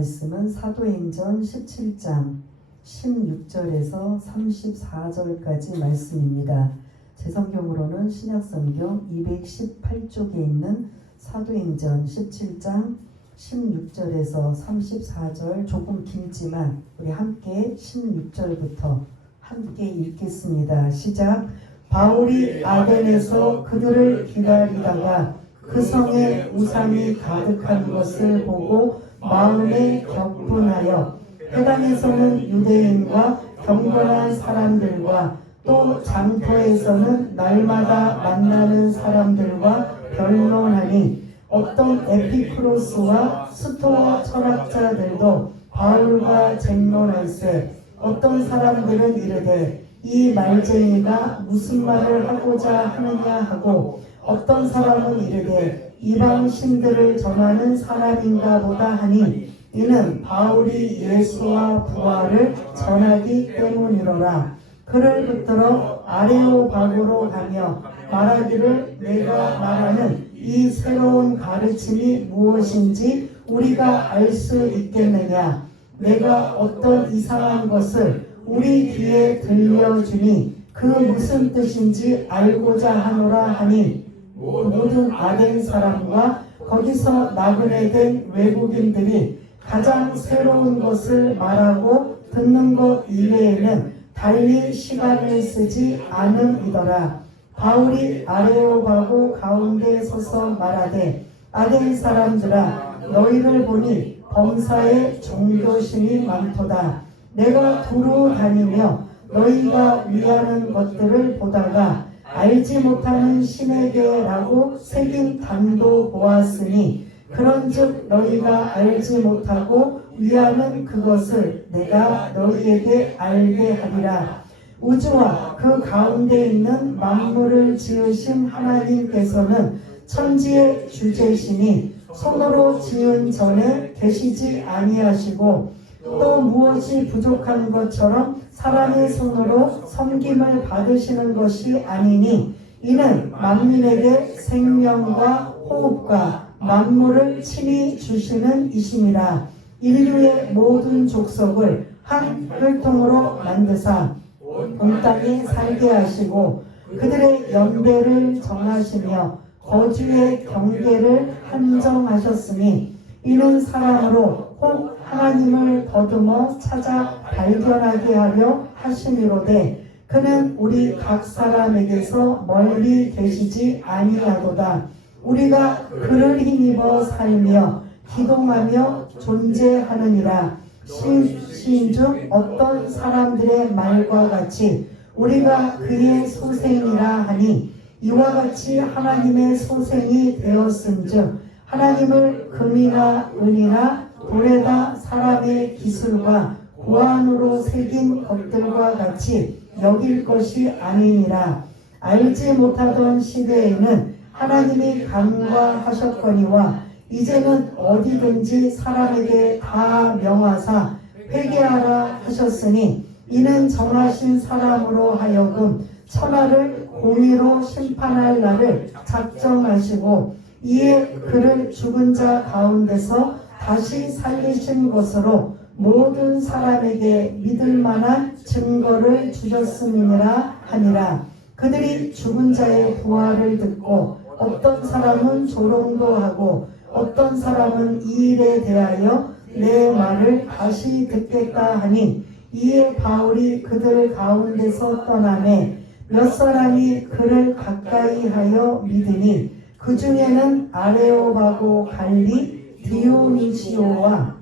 말씀은 사도행전 17장 16절에서 34절까지 말씀입니다. 제 성경으로는 신약성경 218쪽에 있는 사도행전 17장 16절에서 34절, 조금 길지만 우리 함께 16절부터 함께 읽겠습니다. 시작. 바울이 아덴에서 그들을 기다리다가 그 성에 우상이 가득한 것을 보고 마음에 격분하여 회당에서는 유대인과 경건한 사람들과 또 장터에서는 날마다 만나는 사람들과 변론하니 어떤 에피쿠로스와 스토아 철학자들도 바울과 쟁론할세 어떤 사람들은 이르되 이 말쟁이가 무슨 말을 하고자 하느냐 하고 어떤 사람은 이르되 이방 신들을 전하는 사람인가 보다 하니 이는 바울이 예수와 부활을 전하기 때문이로라. 그를 붙들어 아레오바고로 가며 말하기를 내가 말하는 이 새로운 가르침이 무엇인지 우리가 알 수 있겠느냐. 내가 어떤 이상한 것을 우리 귀에 들려주니 그 무슨 뜻인지 알고자 하노라 하니 모든 아덴 사람과 거기서 나그네 된 외국인들이 가장 새로운 것을 말하고 듣는 것 이외에는 달리 시간을 쓰지 않음이더라. 바울이 아레오바고 가운데 서서 말하되 아덴 사람들아 너희를 보니 범사에 종교심이 많도다. 내가 두루 다니며 너희가 위하는 것들을 보다가 알지 못하는 신에게라고 새긴 단도 보았으니 그런즉 너희가 알지 못하고 위하는 그것을 내가 너희에게 알게 하리라. 우주와 그 가운데 있는 만물을 지으신 하나님께서는 천지의 주제시니 손으로 지은 전에 계시지 아니하시고 또 무엇이 부족한 것처럼 사람의 손으로 섬김을 받으시는 것이 아니니 이는 만민에게 생명과 호흡과 만물을 친히 주시는 이심이라. 인류의 모든 족속을 한 혈통으로 만드사 온 땅에 살게 하시고 그들의 연배를 정하시며 거주의 경계를 한정하셨으니 이는 사람으로 혹 하나님을 더듬어 찾아 발견하게 하려 하심이로되 그는 우리 각 사람에게서 멀리 계시지 아니하도다. 우리가 그를 힘입어 살며 기동하며 존재하느니라. 시인 중 어떤 사람들의 말과 같이 우리가 그의 소생이라 하니 이와 같이 하나님의 소생이 되었은즉 하나님을 금이나 은이나 돌에다 사람의 기술과 고안으로 새긴 것들과 같이 여길 것이 아니니라. 알지 못하던 시대에는 하나님이 간과하셨거니와 이제는 어디든지 사람에게 다 명하사 회개하라 하셨으니 이는 정하신 사람으로 하여금 천하를 공의로 심판할 날을 작정하시고 이에 그를 죽은 자 가운데서 다시 살리신 것으로 모든 사람에게 믿을 만한 증거를 주셨음이니라 하니라. 그들이 죽은 자의 부활을 듣고 어떤 사람은 조롱도 하고 어떤 사람은 이 일에 대하여 내 말을 다시 듣겠다 하니 이에 바울이 그들 가운데서 떠나매 몇 사람이 그를 가까이 하여 믿으니 그 중에는 아레오바고 갈리 디오니시오와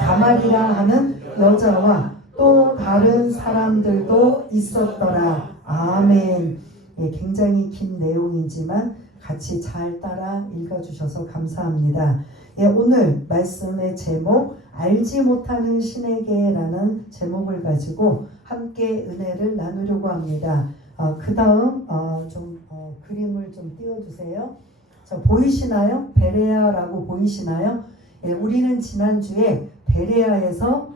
다말이라 하는 여자와 또 다른 사람들도 있었더라. 아멘. 예, 굉장히 긴 내용이지만 같이 잘 따라 읽어주셔서 감사합니다. 예, 오늘 말씀의 제목 알지 못하는 신에게라는 제목을 가지고 함께 은혜를 나누려고 합니다. 그 다음 그림을 좀 띄워주세요. 자, 보이시나요? 베레아라고 보이시나요? 예, 우리는 지난주에 베레아에서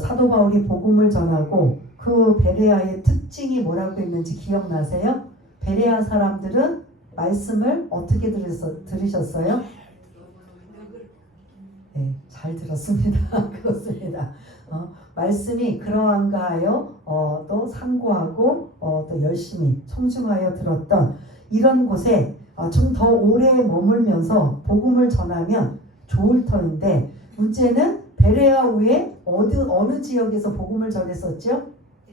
사도 바울이 복음을 전하고 그 베레아의 특징이 뭐라고 했는지 기억나세요? 베레아 사람들은 말씀을 어떻게 들으셨어요? 잘 들었습니다. 그렇습니다. 말씀이 그러한가 하여 또 상고하고 또 열심히 청중하여 들었던 이런 곳에 좀 더 오래 머물면서 복음을 전하면 좋을 터인데 문제는 베레아 후에 어느 지역에서 복음을 전했었죠?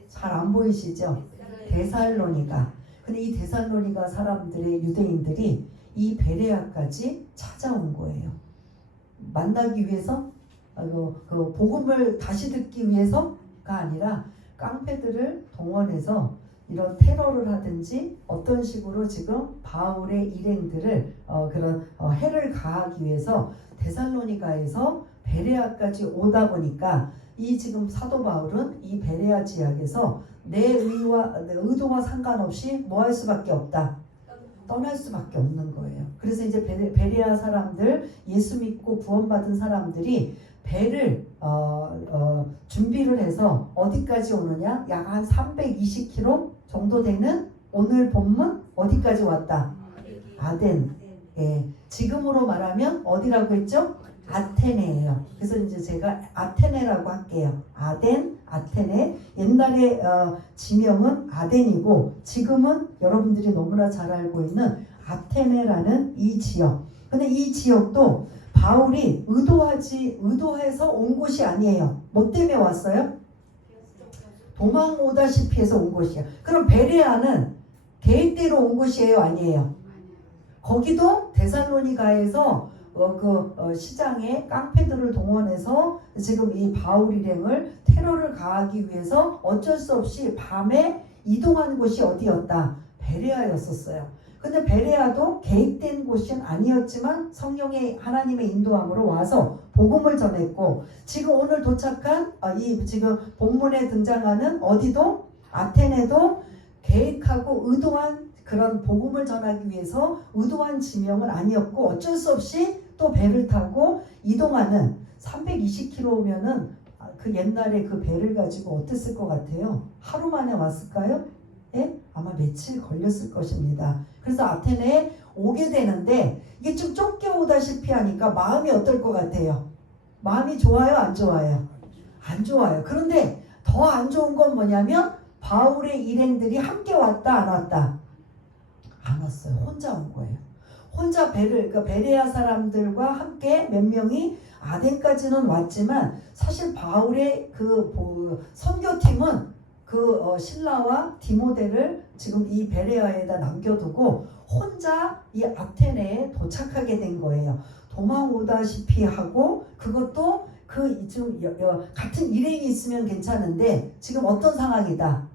잘 안 보이시죠? 데살로니가. 근데 이 데살로니가 사람들의 유대인들이 이 베레아까지 찾아온 거예요. 만나기 위해서 그 복음을 다시 듣기 위해서가 아니라 깡패들을 동원해서 이런 테러를 하든지 어떤 식으로 지금 바울의 일행들을 그런 해를 가하기 위해서 데살로니가에서 베레아까지 오다 보니까 이 지금 사도 바울은 이 베레아 지역에서 내 의도와 상관없이 뭐 할 수밖에 없다. 떠날 수밖에 없는 거예요. 그래서 이제 베레아 사람들, 예수 믿고 구원받은 사람들이 배를 준비를 해서 어디까지 오느냐? 약 한 320km 정도 되는 오늘 본문 어디까지 왔다? 아덴. 예, 지금으로 말하면 어디라고 했죠? 아테네예요. 그래서 이제 제가 아테네라고 할게요. 아덴, 아테네. 옛날에 지명은 아덴이고 지금은 여러분들이 너무나 잘 알고 있는 아테네라는 이 지역. 근데 이 지역도 바울이 의도해서 온 곳이 아니에요. 뭐 때문에 왔어요? 도망 오다시피 해서 온 곳이야. 그럼 베레아는 계획대로 온 곳이에요? 아니에요? 거기도 데살로니가에서 시장에 깡패들을 동원해서 지금 이 바울 일행을 테러를 가하기 위해서 어쩔 수 없이 밤에 이동한 곳이 어디였다? 베레아였었어요. 근데 베레아도 계획된 곳은 아니었지만 성령의 하나님의 인도함으로 와서 복음을 전했고 지금 오늘 도착한 이 지금 본문에 등장하는 어디도 아테네도 계획하고 의도한 그런 복음을 전하기 위해서 의도한 지명은 아니었고 어쩔 수 없이 또 배를 타고 이동하는 320km면은 그 옛날에 그 배를 가지고 어땠을 것 같아요? 하루 만에 왔을까요? 예? 아마 며칠 걸렸을 것입니다. 그래서 아테네에 오게 되는데 이게 좀 쫓겨오다시피 하니까 마음이 어떨 것 같아요? 마음이 좋아요? 안 좋아요? 안 좋아요. 그런데 더 안 좋은 건 뭐냐면 바울의 일행들이 함께 왔다 안 왔다? 안 왔어요. 혼자 온 거예요. 혼자 그러니까 베레아 사람들과 함께 몇 명이 아덴까지는 왔지만 사실 바울의 그 선교팀은 신라와 디모데를 지금 이 베레아에다 남겨두고 혼자 이 아테네에 도착하게 된 거예요. 도망오다시피 하고 그것도 같은 일행이 있으면 괜찮은데 지금 어떤 상황이다.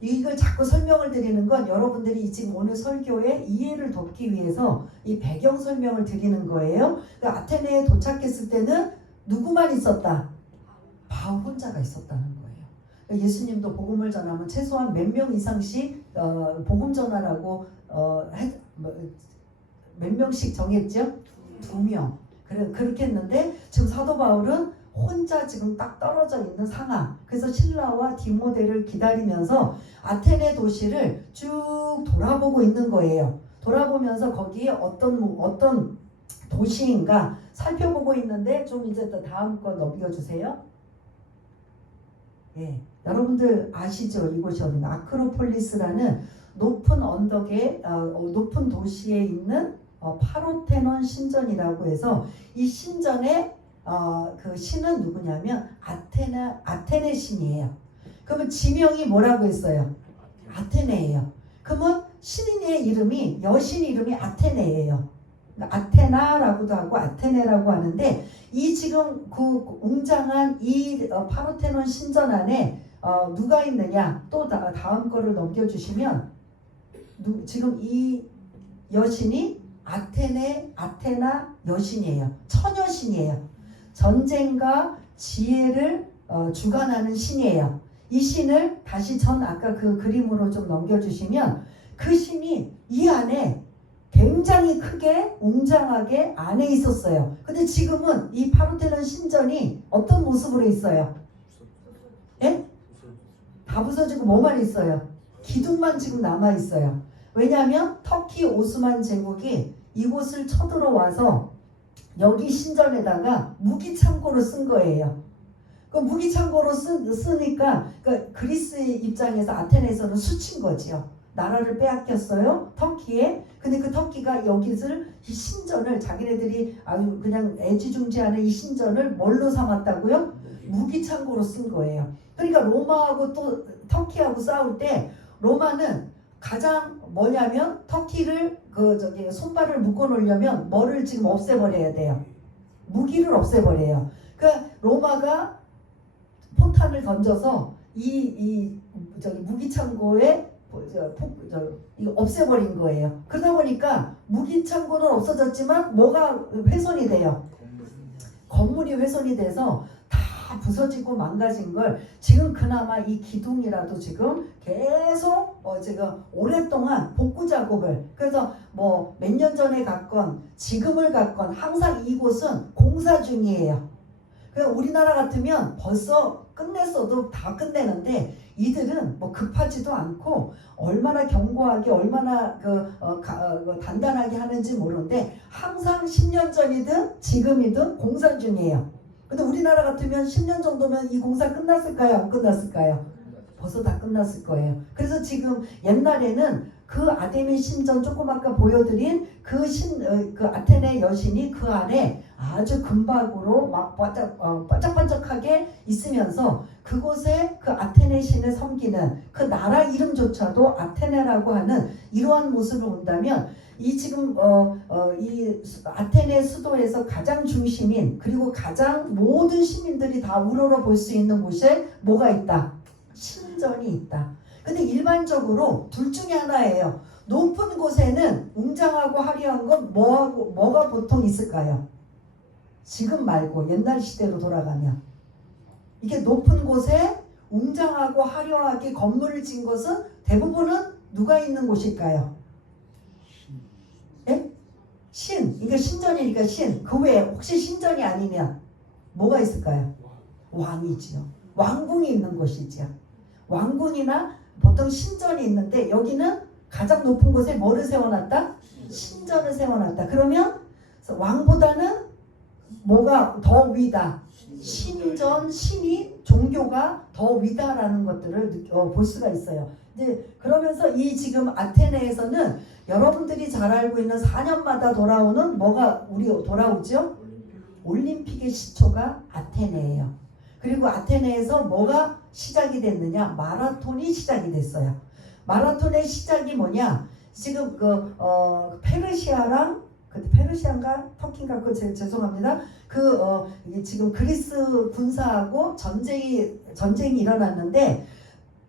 이걸 자꾸 설명을 드리는 건 여러분들이 지금 오늘 설교의 이해를 돕기 위해서 이 배경 설명을 드리는 거예요. 그러니까 아테네에 도착했을 때는 누구만 있었다? 바울 혼자가 있었다는 거예요. 예수님도 복음을 전하면 최소한 몇 명 이상씩 복음 전하라고 몇 명씩 정했죠? 2명. 그렇게 했는데 지금 사도 바울은 혼자 지금 딱 떨어져 있는 상황. 그래서 신라와 디모데를 기다리면서 아테네 도시를 쭉 돌아보고 있는 거예요. 돌아보면서 거기에 어떤 도시인가 살펴보고 있는데 좀 이제 다음 거 넘겨주세요. 예, 여러분들 아시죠? 이곳이 어디? 아크로폴리스라는 높은 언덕에 높은 도시에 있는 파르테논 신전이라고 해서 이 신전에 그 신은 누구냐면 아테네 신이에요. 그러면 지명이 뭐라고 했어요? 아테네예요. 그러면 신의 이름이 여신 이름이 아테네예요. 아테나라고도 하고 아테네라고 하는데 이 지금 그 웅장한 이 파르테논 신전 안에 누가 있느냐? 또 다음 거를 넘겨주시면 지금 이 여신이 아테나 여신이에요. 처녀신이에요. 전쟁과 지혜를 주관하는 신이에요. 이 신을 다시 아까 그 그림으로 좀 넘겨주시면 그 신이 이 안에 굉장히 크게 웅장하게 안에 있었어요. 근데 지금은 이 파르테논 신전이 어떤 모습으로 있어요? 예? 다 부서지고 뭐만 있어요? 기둥만 지금 남아 있어요. 왜냐하면 터키 오스만 제국이 이곳을 쳐들어와서 여기 신전에다가 무기창고로 쓴 거예요. 그 무기창고로 쓰니까 그 그리스 입장에서 아테네에서는 수친 거지요. 나라를 빼앗겼어요. 터키에. 근데 그 터키가 여기를 이 신전을 자기네들이 아주 그냥 애지중지하는 이 신전을 뭘로 삼았다고요? 무기창고로 쓴 거예요. 그러니까 로마하고 또 터키하고 싸울 때 로마는 가장 뭐냐면 터키를 손발을 묶어 놓으려면 뭐를 지금 없애버려야 돼요. 무기를 없애버려요. 그러니까 로마가 포탄을 던져서 무기창고에 이거 없애버린 거예요. 그러다 보니까 무기창고는 없어졌지만 뭐가 훼손이 돼요? 건물이 훼손이 돼서 다 부서지고 망가진 걸 지금 그나마 이 기둥이라도 지금 계속 지금 오랫동안 복구 작업을, 그래서 뭐 몇 년 전에 갔건 지금을 갔건 항상 이곳은 공사 중이에요. 그래서 우리나라 같으면 벌써 끝냈어도 다 끝내는데 이들은 뭐 급하지도 않고 얼마나 견고하게 얼마나 단단하게 하는지 모르는데 항상 10년 전이든 지금이든 공사 중이에요. 근데 우리나라 같으면 10년 정도면 이 공사 끝났을까요? 안 끝났을까요? 벌써 다 끝났을 거예요. 그래서 지금 옛날에는 그 아데미 신전 조금 아까 보여드린 그 아테네 여신이 그 안에 아주 금박으로 막 반짝반짝하게 있으면서 그곳에 그 아테네 신을 섬기는 그 나라 이름조차도 아테네라고 하는 이러한 모습을 본다면 이 지금 이 아테네 수도에서 가장 중심인 그리고 가장 모든 시민들이 다 우러러 볼 수 있는 곳에 뭐가 있다? 신전이 있다. 근데 일반적으로 둘 중에 하나예요. 높은 곳에는 웅장하고 화려한 건 뭐가 보통 있을까요? 지금 말고 옛날 시대로 돌아가면 이게 높은 곳에 웅장하고 화려하게 건물을 지은 것은 대부분은 누가 있는 곳일까요? 예? 신. 이게 신전이니까 신. 그 외에 혹시 신전이 아니면 뭐가 있을까요? 왕이지요. 왕궁이 있는 곳이지요. 왕궁이나 보통 신전이 있는데 여기는 가장 높은 곳에 뭐를 세워놨다? 신전을 세워놨다. 그러면 왕보다는 뭐가 더 위다? 신전, 신이, 종교가 더 위다라는 것들을 볼 수가 있어요. 이제 그러면서 이 지금 아테네에서는 여러분들이 잘 알고 있는 4년마다 돌아오는 뭐가 돌아오죠? 올림픽의 시초가 아테네예요. 그리고 아테네에서 뭐가 시작이 됐느냐? 마라톤이 시작이 됐어요. 마라톤의 시작이 뭐냐? 지금 페르시아랑 페르시아인가 터키인가 죄송합니다. 이게 지금 그리스 군사하고 전쟁이 일어났는데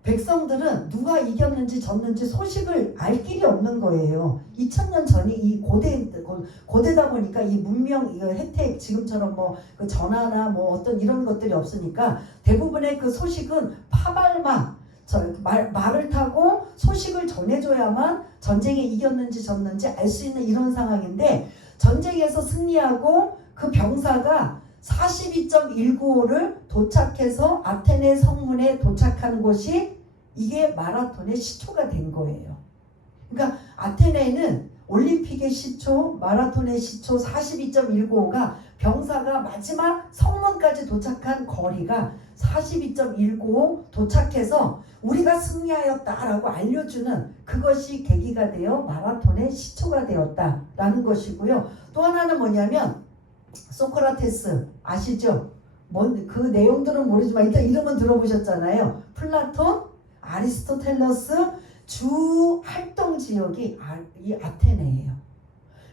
백성들은 누가 이겼는지 졌는지 소식을 알 길이 없는 거예요. 2000년 전이 이 고대다 보니까 이 문명 이 혜택 지금처럼 그 전화나 어떤 이런 것들이 없으니까 대부분의 그 소식은 파발마 말을 타고 소식을 전해줘야만 전쟁에 이겼는지 졌는지 알 수 있는 이런 상황인데 전쟁에서 승리하고 그 병사가 42.195를 도착해서 아테네 성문에 도착한 곳이 이게 마라톤의 시초가 된 거예요. 그러니까 아테네는 올림픽의 시초, 마라톤의 시초 42.195가 병사가 마지막 성문까지 도착한 거리가 42.195 도착해서 우리가 승리하였다라고 알려주는 그것이 계기가 되어 마라톤의 시초가 되었다라는 것이고요. 또 하나는 뭐냐면 소크라테스 아시죠? 그 내용들은 모르지만 일단 이름은 들어보셨잖아요. 플라톤, 아리스토텔레스 주 활동 지역이 이 아테네예요.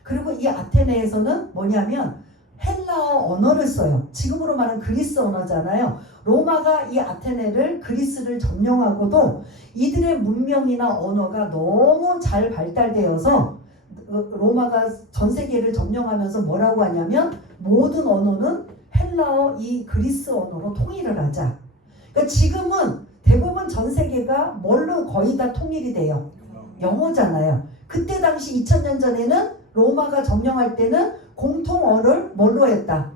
그리고 이 아테네에서는 뭐냐면 헬라어 언어를 써요. 지금으로 말하는 그리스 언어잖아요. 로마가 이 아테네를 그리스를 점령하고도 이들의 문명이나 언어가 너무 잘 발달되어서 로마가 전 세계를 점령하면서 뭐라고 하냐면 모든 언어는 헬라어 이 그리스 언어로 통일을 하자. 그러니까 지금은 대부분 전 세계가 뭘로 거의 다 통일이 돼요? 영어잖아요. 그때 당시 2000년 전에는 로마가 점령할 때는 공통어를 뭘로 했다?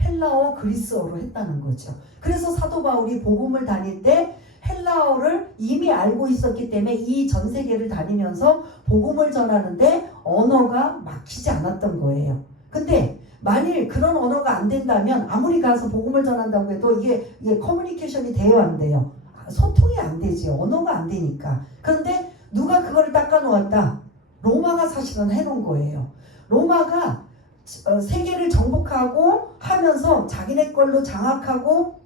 헬라어, 그리스어로 했다는 거죠. 그래서 사도 바울이 복음을 다닐 때 헬라어를 이미 알고 있었기 때문에 이 전 세계를 다니면서 복음을 전하는데 언어가 막히지 않았던 거예요. 근데 만일 그런 언어가 안 된다면 아무리 가서 복음을 전한다고 해도 이게 커뮤니케이션이 돼요, 안 돼요? 소통이 안 되지요. 언어가 안 되니까. 그런데 누가 그거를 닦아 놓았다? 로마가 사실은 해놓은 거예요. 로마가 세계를 정복하고 하면서 자기네 걸로 장악하고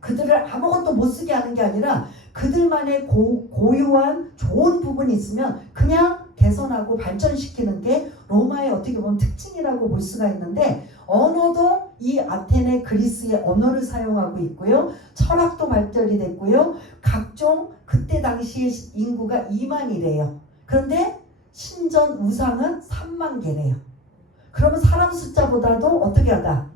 그들을 아무것도 못 쓰게 하는 게 아니라 그들만의 고유한 좋은 부분이 있으면 그냥 개선하고 발전시키는 게 로마의 어떻게 보면 특징이라고 볼 수가 있는데, 언어도 이 아테네 그리스의 언어를 사용하고 있고요. 철학도 발달이 됐고요. 각종 그때 당시의 인구가 2만이래요. 그런데 신전 우상은 3만 개래요. 그러면 사람 숫자보다도 어떻게 하다?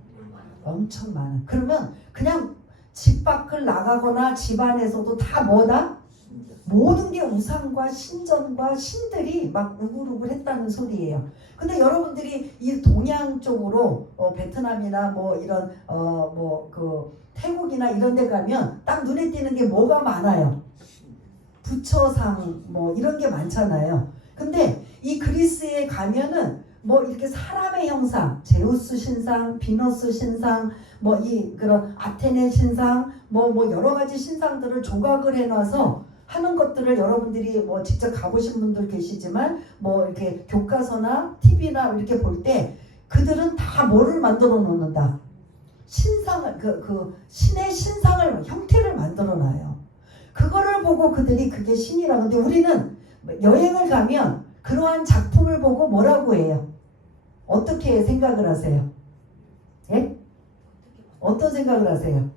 엄청 많아. 그러면 그냥 집 밖을 나가거나 집 안에서도 다 뭐다? 모든 게 우상과 신전과 신들이 막 우글우글했다는 소리예요. 근데 여러분들이 이 동양 쪽으로 베트남이나 뭐 이런 그 태국이나 이런 데 가면 딱 눈에 띄는 게 뭐가 많아요? 부처상 뭐 이런 게 많잖아요. 근데 이 그리스에 가면은 뭐 이렇게 사람의 형상, 제우스 신상, 비너스 신상, 뭐 이 그런 아테네 신상, 뭐 여러 가지 신상들을 조각을 해놔서 하는 것들을 여러분들이 뭐 직접 가보신 분들 계시지만 뭐 이렇게 교과서나 TV나 이렇게 볼 때 그들은 다 뭐를 만들어 놓는다? 신상을 그 신의 신상을 형태를 만들어 놔요. 그거를 보고 그들이 그게 신이라. 근데 우리는 여행을 가면 그러한 작품을 보고 뭐라고 해요? 어떻게 생각을 하세요? 예? 어떤 생각을 하세요?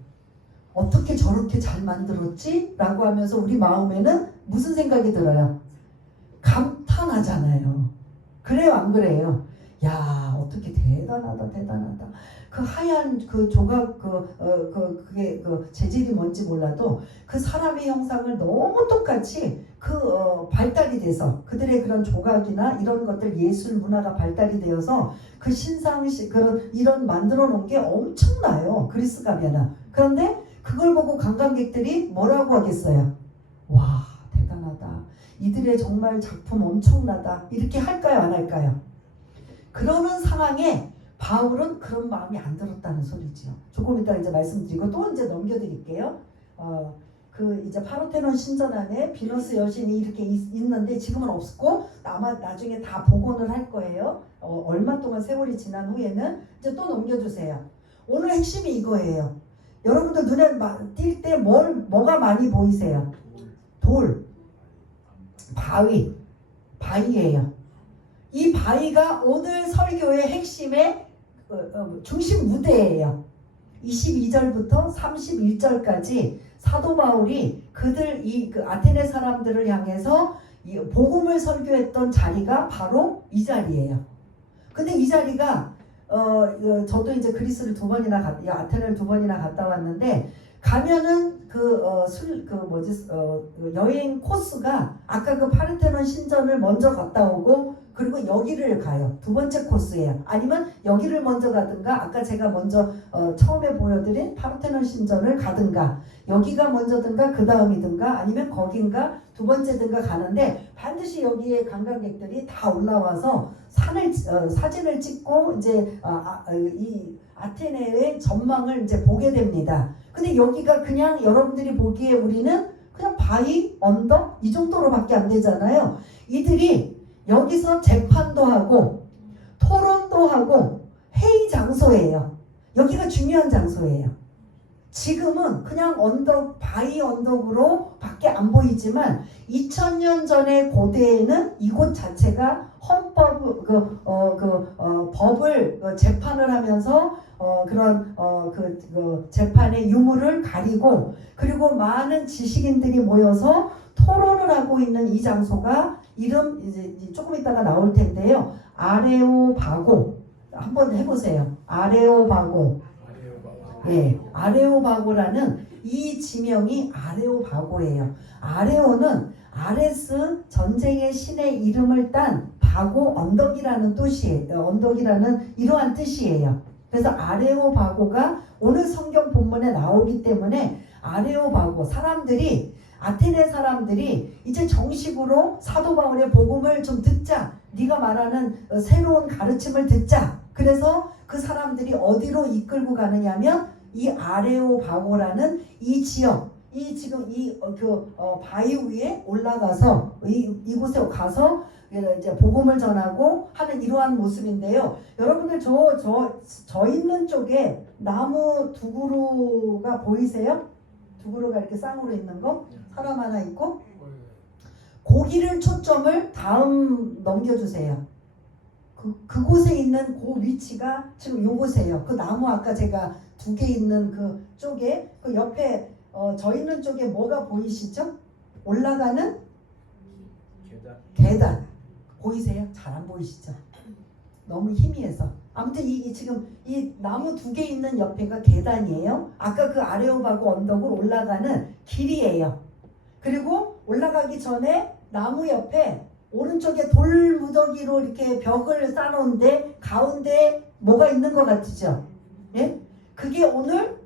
어떻게 저렇게 잘 만들었지? 라고 하면서 우리 마음에는 무슨 생각이 들어요? 감탄하잖아요. 그래요, 안 그래요? 야, 어떻게 대단하다. 그 하얀 그 조각 그게 재질이 뭔지 몰라도 그 사람의 형상을 너무 똑같이 발달이 돼서 그들의 그런 조각이나 이런 것들 예술 문화가 발달이 되어서 그 신상 그런 이런 만들어 놓은 게 엄청나요. 그리스 가면은. 그런데 그걸 보고 관광객들이 뭐라고 하겠어요? 와, 대단하다. 이들의 정말 작품 엄청나다. 이렇게 할까요, 안 할까요? 그러는 상황에 바울은 그런 마음이 안 들었다는 소리지요. 조금 이따 이제 말씀드리고 또 이제 넘겨드릴게요. 그 이제 파르테논 신전 안에 비너스 여신이 이렇게 있는데 지금은 없고 아마 나중에 다 복원을 할 거예요. 얼마 동안 세월이 지난 후에는. 이제 또 넘겨주세요. 오늘 핵심이 이거예요. 여러분들 눈에 띌 때 뭐가 많이 보이세요? 돌, 바위예요. 이 바위가 오늘 설교의 핵심의 중심 무대예요. 22절부터 31절까지 사도 바울이 그들 그 아테네 사람들을 향해서 이 복음을 설교했던 자리가 바로 이 자리예요. 근데 이 자리가 저도 이제 그리스를 아테네를 2번이나 갔다 왔는데 가면은 여행 코스가 아까 그 파르테논 신전을 먼저 갔다 오고 그리고 여기를 가요. 2번째 코스예요. 아니면 여기를 먼저 가든가 아까 제가 먼저 처음에 보여드린 파르테논 신전을 가든가 여기가 먼저든가 그 다음이든가 아니면 거긴가 2번째든가 가는데 반드시 여기에 관광객들이 다 올라와서 사진을 찍고 이제 이 아테네의 전망을 이제 보게 됩니다. 근데 여기가 그냥 여러분들이 보기에 우리는 그냥 바위, 언덕 이 정도로밖에 안 되잖아요. 이들이 여기서 재판도 하고 토론도 하고 회의 장소예요. 여기가 중요한 장소예요. 지금은 그냥 바위 언덕으로 밖에 안 보이지만 2000년 전의 고대에는 이곳 자체가 법을 재판을 하면서 그런 재판의 유무를 가리고 그리고 많은 지식인들이 모여서 토론을 하고 있는 이 장소가 이름 이제 조금 있다가 나올 텐데요. 아레오바고 한번 해보세요. 아레오바고. 네, 아레오바고라는 이 지명이 아레오바고예요. 아레오는 아레스 전쟁의 신의 이름을 딴 바고 언덕이라는 뜻이에요. 언덕이라는 이러한 뜻이에요. 그래서 아레오바고가 오늘 성경 본문에 나오기 때문에 아레오바고 아테네 사람들이 이제 정식으로 사도 바울의 복음을 좀 듣자. 네가 말하는 새로운 가르침을 듣자. 그래서 그 사람들이 어디로 이끌고 가느냐면 이 아레오바고라는 이 지역, 이 지금 바위 위에 올라가서 이곳에 가서 이제 복음을 전하고 하는 이러한 모습인데요. 여러분들 저 있는 쪽에 나무 두 그루가 보이세요? 두 그루가 이렇게 쌍으로 있는 거? 사람 하나 있고? 거기를 초점을 다음 넘겨주세요. 그곳에 있는 그 위치가 지금 요곳이에요. 그 나무 아까 제가 두 개 있는 그 쪽에 그 옆에 저 있는 쪽에 뭐가 보이시죠? 올라가는 계단 보이세요? 잘 안 보이시죠? 너무 희미해서 아무튼 지금 이 나무 두 개 있는 옆에가 계단이에요. 아까 그 아레오바고 언덕을 올라가는 길이에요. 그리고 올라가기 전에 나무 옆에 오른쪽에 돌 무더기로 이렇게 벽을 쌓아놓은데 가운데 뭐가 있는 것 같으죠? 예? 그게 오늘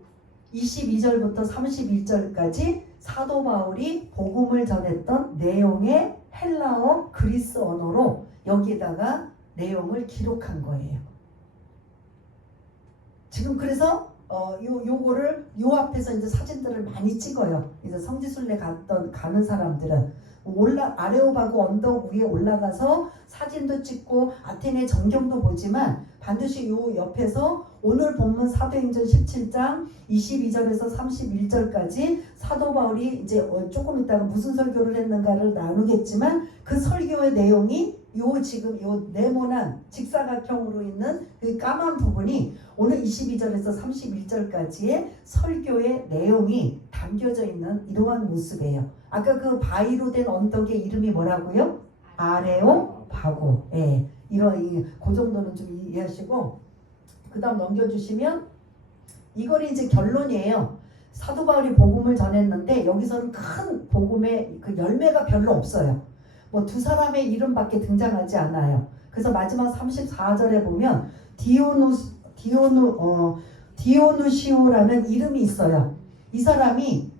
22절부터 31절까지 사도 바울이 복음을 전했던 내용의 헬라어 그리스 언어로 여기에다가 내용을 기록한 거예요. 지금 그래서 요거를 요 앞에서 이제 사진들을 많이 찍어요. 이제 성지순례 가는 사람들은 아레오바고 언덕 위에 올라가서 사진도 찍고 아테네 전경도 보지만 반드시 요 옆에서 오늘 본문 사도행전 17장 22절에서 31절까지 사도 바울이 이제 조금 있다가 무슨 설교를 했는가를 나누겠지만 그 설교의 내용이 지금 네모난 직사각형으로 있는 그 까만 부분이 오늘 22절에서 31절까지의 설교의 내용이 담겨져 있는 이러한 모습이에요. 아까 그 바위로 된 언덕의 이름이 뭐라고요? 아레오바고. 예. 그 정도는 좀 이해하시고 그 다음 넘겨주시면 이거는 이제 결론이에요. 사도 바울이 복음을 전했는데 여기서는 큰 복음의 그 열매가 별로 없어요. 뭐 두 사람의 이름밖에 등장하지 않아요. 그래서 마지막 34절에 보면 디오누시오라는 이름이 있어요. 이 사람이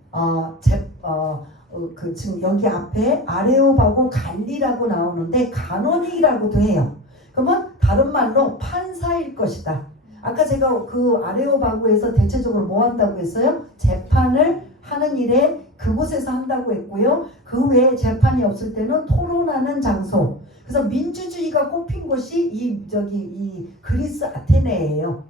지금 여기 앞에 아레오바고 갈리라고 나오는데 간원이라고도 해요. 그러면 다른 말로 판사일 것이다. 아까 제가 그 아레오바고에서 대체적으로 뭐 한다고 했어요? 재판을 하는 일에 그곳에서 한다고 했고요. 그 외에 재판이 없을 때는 토론하는 장소. 그래서 민주주의가 꼽힌 곳이 이 그리스 아테네예요.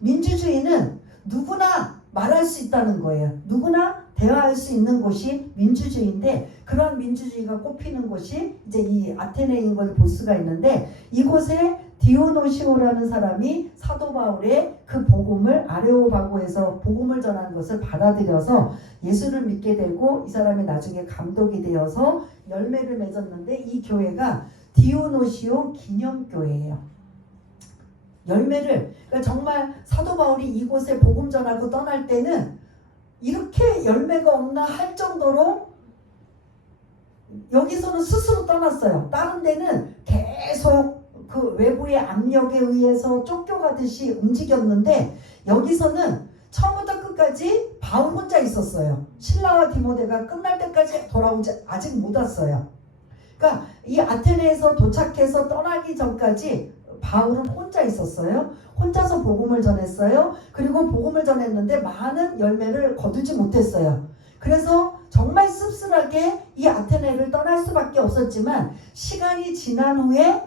민주주의는 누구나 말할 수 있다는 거예요. 누구나 대화할 수 있는 곳이 민주주의인데 그런 민주주의가 꼽히는 곳이 이제 이 아테네인 걸 볼 수가 있는데 이곳에 디오노시오라는 사람이 사도 바울의 그 복음을 아레오바고에서 복음을 전하는 것을 받아들여서 예수를 믿게 되고 이 사람이 나중에 감독이 되어서 열매를 맺었는데 이 교회가 디오노시오 기념교회예요. 그러니까 정말 사도 바울이 이곳에 복음 전하고 떠날 때는 이렇게 열매가 없나 할 정도로 여기서는 스스로 떠났어요. 다른 데는 계속 그 외부의 압력에 의해서 쫓겨가듯이 움직였는데 여기서는 처음부터 끝까지 바울 혼자 있었어요. 실라와 디모데가 끝날 때까지 돌아오지 아직 못 왔어요. 그러니까 이 아테네에서 도착해서 떠나기 전까지 바울은 혼자 있었어요. 혼자서 복음을 전했어요. 그리고 복음을 전했는데 많은 열매를 거두지 못했어요. 그래서 정말 씁쓸하게 이 아테네를 떠날 수밖에 없었지만 시간이 지난 후에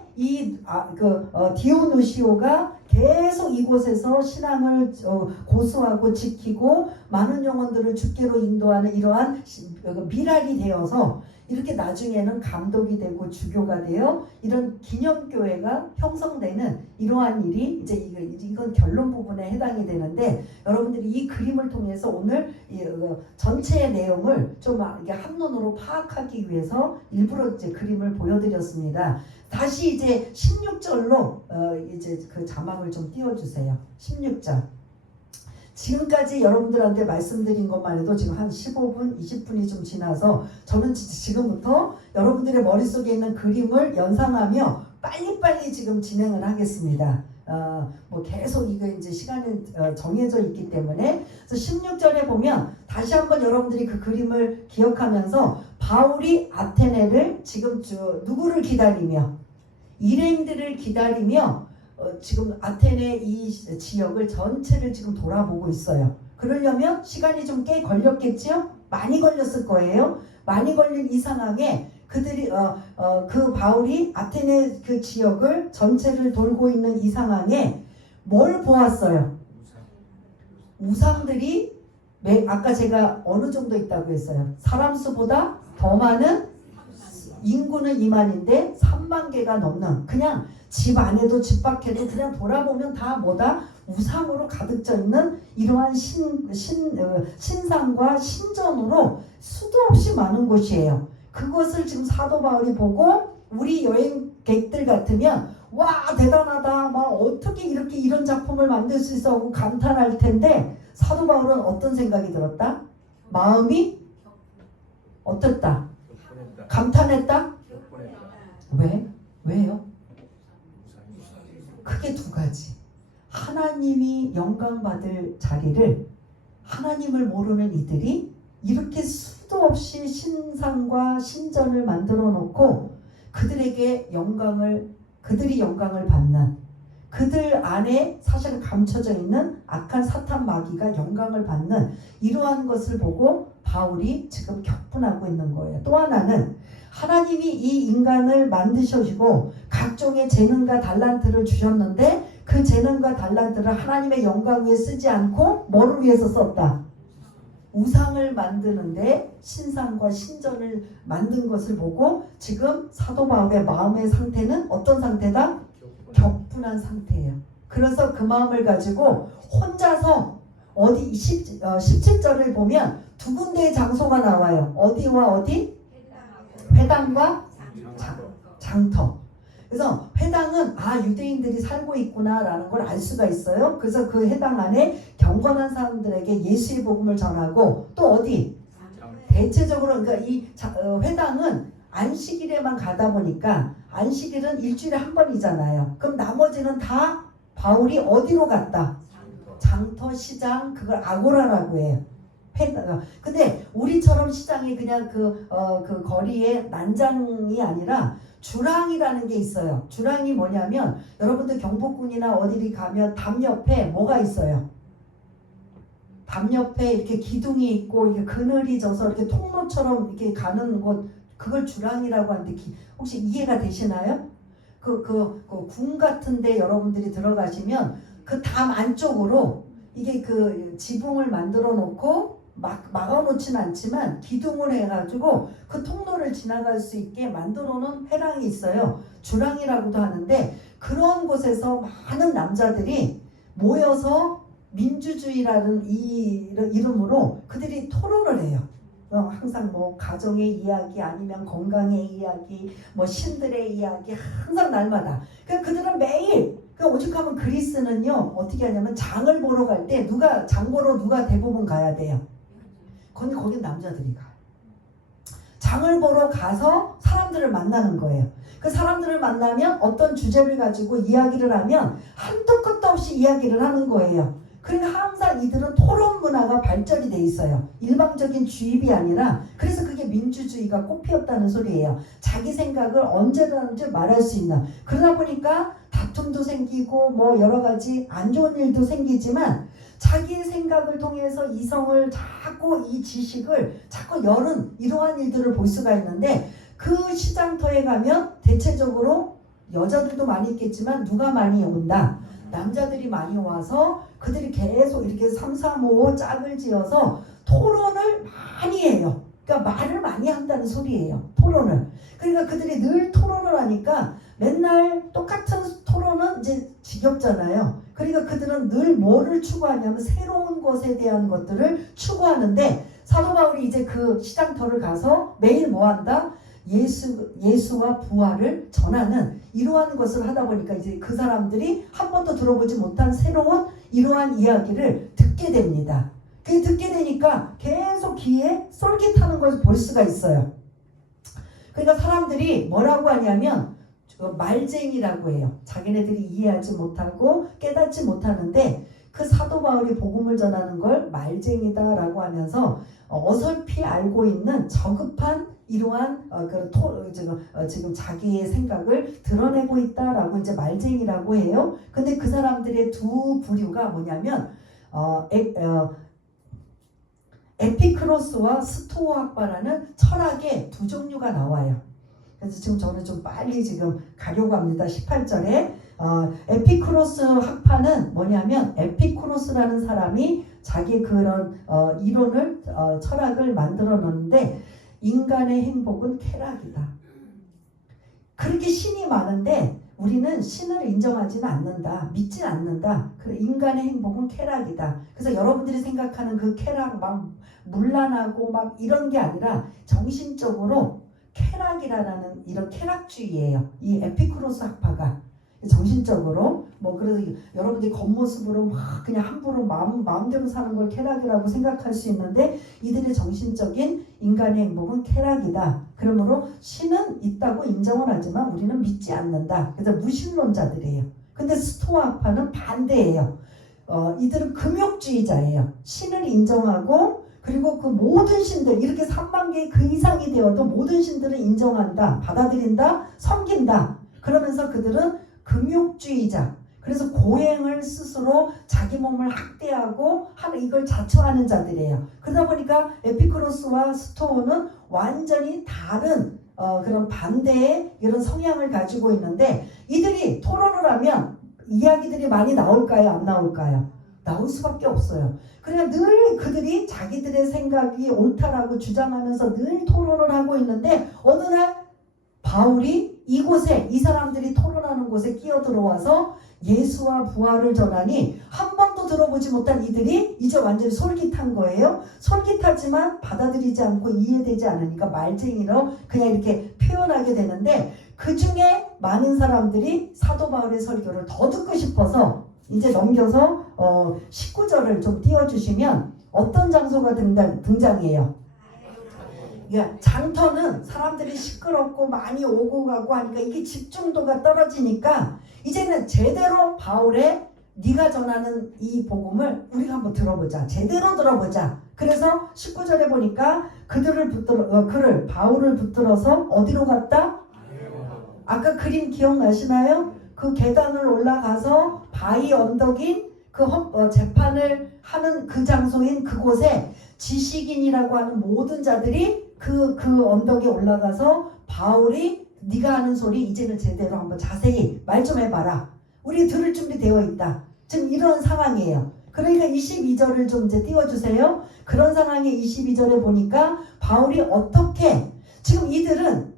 디오누시오가 계속 이곳에서 신앙을 고수하고 지키고 많은 영혼들을 주께로 인도하는 이러한 미랄이 되어서 이렇게 나중에는 감독이 되고 주교가 되어 이런 기념교회가 형성되는 이러한 일이 이제 이건 결론 부분에 해당이 되는데 여러분들이 이 그림을 통해서 오늘 전체의 내용을 좀 한눈으로 파악하기 위해서 일부러 이제 그림을 보여드렸습니다. 다시 이제 16절로 이제 그 자막을 좀 띄워주세요. 16절. 지금까지 여러분들한테 말씀드린 것만 해도 지금 한 15분, 20분이 좀 지나서 저는 지금부터 여러분들의 머릿속에 있는 그림을 연상하며 빨리빨리 지금 진행을 하겠습니다. 뭐 계속 이거 이제 시간이 정해져 있기 때문에 그래서 16절에 보면 다시 한번 여러분들이 그 그림을 기억하면서 바울이 아테네를 지금 누구를 기다리며 일행들을 기다리며 지금 아테네 이 지역을 전체를 지금 돌아보고 있어요. 그러려면 시간이 좀 꽤 걸렸겠지요? 많이 걸렸을 거예요. 많이 걸린 이 상황에 그들이 그 바울이 아테네 그 지역을 전체를 돌고 있는 이 상황에 뭘 보았어요? 우상들이 아까 제가 어느 정도 있다고 했어요? 사람 수보다 더 많은 인구는 2만인데 3만 개가 넘는, 그냥 집 안에도 집 밖에도 그냥 돌아보면 다 뭐다? 우상으로 가득 차 있는 이러한 신상과 신전으로 수도 없이 많은 곳이에요. 그것을 지금 사도 바울이 보고 우리 여행객들 같으면 와 대단하다, 막 어떻게 이렇게 이런 작품을 만들 수 있어 하고 감탄할 텐데, 사도 바울은 어떤 생각이 들었다? 마음이 어땠다? 감탄했다? 왜? 왜요? 크게 두 가지. 하나님이 영광 받을 자리를 하나님을 모르는 이들이 이렇게 수도 없이 신상과 신전을 만들어 놓고 그들이 영광을 받는, 그들 안에 사실 감춰져 있는 악한 사탄 마귀가 영광을 받는 이러한 것을 보고 바울이 지금 격분하고 있는 거예요. 또 하나는 하나님이 이 인간을 만드셔주고 각종의 재능과 달란트를 주셨는데 그 재능과 달란트를 하나님의 영광 위에 쓰지 않고 뭐를 위해서 썼다? 우상을 만드는데 신상과 신전을 만든 것을 보고 지금 사도 바울의 마음의 상태는 어떤 상태다? 격분한 상태예요. 그래서 그 마음을 가지고 혼자서 어디 17절을 보면 두 군데의 장소가 나와요. 어디와 어디? 회당과 장터. 그래서 회당은 유대인들이 살고 있구나라는 걸 알 수가 있어요. 그래서 그 회당 안에 경건한 사람들에게 예수의 복음을 전하고, 또 어디? 대체적으로 그러니까 이 회당은 안식일에만 가다 보니까 안식일은 일주일에 한 번이잖아요. 그럼 나머지는 다 바울이 어디로 갔다? 장터, 시장, 그걸 아고라라고 해요. 근데 우리처럼 시장이 그냥 그 거리에 난장이 아니라 주랑이라는 게 있어요. 주랑이 뭐냐면 여러분들 경복궁이나 어디를 가면 담 옆에 뭐가 있어요? 담 옆에 이렇게 기둥이 있고 이렇게 그늘이 져서 이렇게 통로처럼 이렇게 가는 곳, 그걸 주랑이라고 하는데 혹시 이해가 되시나요? 궁 같은데 여러분들이 들어가시면 그 담 안쪽으로 이게 그 지붕을 만들어 놓고 막아놓지는 않지만 기둥을 해가지고 그 통로를 지나갈 수 있게 만들어 놓은 회랑이 있어요. 주랑이라고도 하는데, 그런 곳에서 많은 남자들이 모여서 민주주의라는 이름으로 그들이 토론을 해요. 항상 뭐 가정의 이야기 아니면 건강의 이야기, 뭐 신들의 이야기, 항상 날마다. 그러니까 그들은 매일, 오죽하면 그리스는요 어떻게 하냐면 장을 보러 갈 때 장 보러 누가 대부분 가야 돼요? 거긴 남자들이 가요. 장을 보러 가서 사람들을 만나는 거예요. 그 사람들을 만나면 어떤 주제를 가지고 이야기를 하면 한도 끝도 없이 이야기를 하는 거예요. 그러니까 항상 이들은 토론 문화가 발전이 돼 있어요. 일방적인 주입이 아니라. 그래서 그게 민주주의가 꽃피었다는 소리예요. 자기 생각을 언제든지 말할 수 있는. 그러다 보니까 다툼도 생기고 뭐 여러 가지 안 좋은 일도 생기지만 자기의 생각을 통해서 이성을 자꾸, 이 지식을 자꾸 여는 이러한 일들을 볼 수가 있는데, 그 시장터에 가면 대체적으로 여자들도 많이 있겠지만 누가 많이 온다? 남자들이 많이 와서 그들이 계속 이렇게 3, 4, 5 짝을 지어서 토론을 많이 해요. 그러니까 말을 많이 한다는 소리예요. 토론을. 그러니까 그들이 늘 토론을 하니까 맨날 똑같은 토론은 이제 지겹잖아요. 그러니까 그들은 늘 뭐를 추구하냐면 새로운 것에 대한 것들을 추구하는데, 사도 바울이 이제 그 시장터를 가서 매일 뭐 한다? 예수와 부활을 전하는 이러한 것을 하다 보니까 이제 그 사람들이 한 번도 들어보지 못한 새로운 이러한 이야기를 듣게 됩니다. 그 듣게 되니까 계속 귀에 쏠깃하는 것을 볼 수가 있어요. 그러니까 사람들이 뭐라고 하냐면 말쟁이라고 해요. 자기네들이 이해하지 못하고 깨닫지 못하는데 그 사도 바울이 복음을 전하는 걸 말쟁이다라고 하면서 어설피 알고 있는 저급한 이러한 지금 자기의 생각을 드러내고 있다라고 이제 말쟁이라고 해요. 근데 그 사람들의 두 부류가 뭐냐면 에피크로스와 스토아학파라는 철학의 두 종류가 나와요. 그래서 지금 저는 좀 빨리 지금 가려고 합니다. 18절에 에피쿠로스 학파는 뭐냐면 에피쿠로스라는 사람이 자기 그런 이론을 철학을 만들어 놓는데 인간의 행복은 쾌락이다. 그렇게 신이 많은데 우리는 신을 인정하지는 않는다. 믿지 않는다. 인간의 행복은 쾌락이다. 그래서 여러분들이 생각하는 그 쾌락 막 문란하고 막 이런 게 아니라 정신적으로 쾌락이라는 이런 쾌락주의예요. 이 에피쿠로스 학파가 정신적으로 그래서 여러분들이 겉모습으로 막 그냥 함부로 마음대로 사는 걸 쾌락이라고 생각할 수 있는데 이들의 정신적인 인간의 행복은 쾌락이다. 그러므로 신은 있다고 인정을 하지만 우리는 믿지 않는다. 그래서 무신론자들이에요. 근데 스토아 학파는 반대예요. 이들은 금욕주의자예요. 신을 인정하고 그리고 그 모든 신들 이렇게 3만 개 그 이상이 되어도 모든 신들을 인정한다, 받아들인다, 섬긴다. 그러면서 그들은 금욕주의자. 그래서 고행을 스스로 자기 몸을 학대하고 이걸 자처하는 자들이에요. 그러다 보니까 에피쿠로스와 스토어는 완전히 다른 그런 반대의 이런 성향을 가지고 있는데 이들이 토론을 하면 이야기들이 많이 나올까요? 안 나올까요? 나올 수밖에 없어요. 그냥 늘 그들이 자기들의 생각이 옳다라고 주장하면서 늘 토론을 하고 있는데 어느 날 바울이 이곳에 이 사람들이 토론하는 곳에 끼어들어와서 예수와 부활을 전하니 한 번도 들어보지 못한 이들이 이제 완전히 솔깃한 거예요. 솔깃하지만 받아들이지 않고 이해되지 않으니까 말쟁이로 그냥 이렇게 표현하게 되는데 그 중에 많은 사람들이 사도 바울의 설교를 더 듣고 싶어서 이제 넘겨서 19절을 좀 띄워주시면 어떤 장소가 등장해요. 그러니까 장터는 사람들이 시끄럽고 많이 오고 가고 하니까 이게 집중도가 떨어지니까 이제는 제대로 바울의 네가 전하는 이 복음을 우리가 한번 들어보자. 제대로 들어보자. 그래서 19절에 보니까 바울을 붙들어서 어디로 갔다? 아까 그림 기억나시나요? 그 계단을 올라가서 바위 언덕인 그 재판을 하는 그 장소인 그곳에 지식인이라고 하는 모든 자들이 그 언덕에 올라가서 바울이 네가 하는 소리 이제는 제대로 한번 자세히 말 좀 해봐라. 우리 들을 준비 되어 있다. 지금 이런 상황이에요. 그러니까 22절을 좀 이제 띄워주세요. 그런 상황에 22절에 보니까 바울이 어떻게 지금 이들은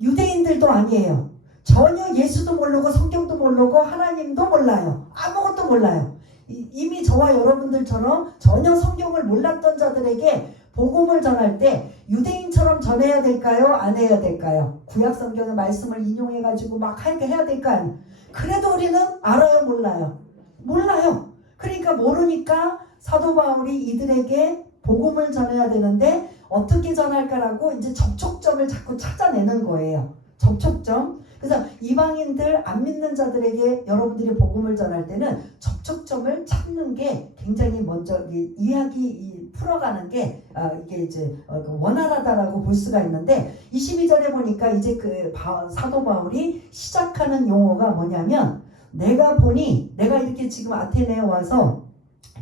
유대인들도 아니에요. 전혀 예수도 모르고 성경도 모르고 하나님도 몰라요. 아무것도 몰라요. 이미 저와 여러분들처럼 전혀 성경을 몰랐던 자들에게 복음을 전할 때 유대인처럼 전해야 될까요? 안 해야 될까요? 구약 성경의 말씀을 인용해가지고 막 해야 될까요? 그래도 우리는 알아요? 몰라요? 몰라요. 그러니까 모르니까 사도 바울이 이들에게 복음을 전해야 되는데 어떻게 전할까라고 이제 접촉점을 자꾸 찾아내는 거예요. 접촉점. 그래서 이방인들 안 믿는 자들에게 여러분들이 복음을 전할 때는 접촉점을 찾는 게 굉장히 먼저 이야기 풀어가는 게 이게 이제 원활하다라고 볼 수가 있는데 22절에 보니까 이제 그 사도 바울이 시작하는 용어가 뭐냐면 내가 이렇게 지금 아테네에 와서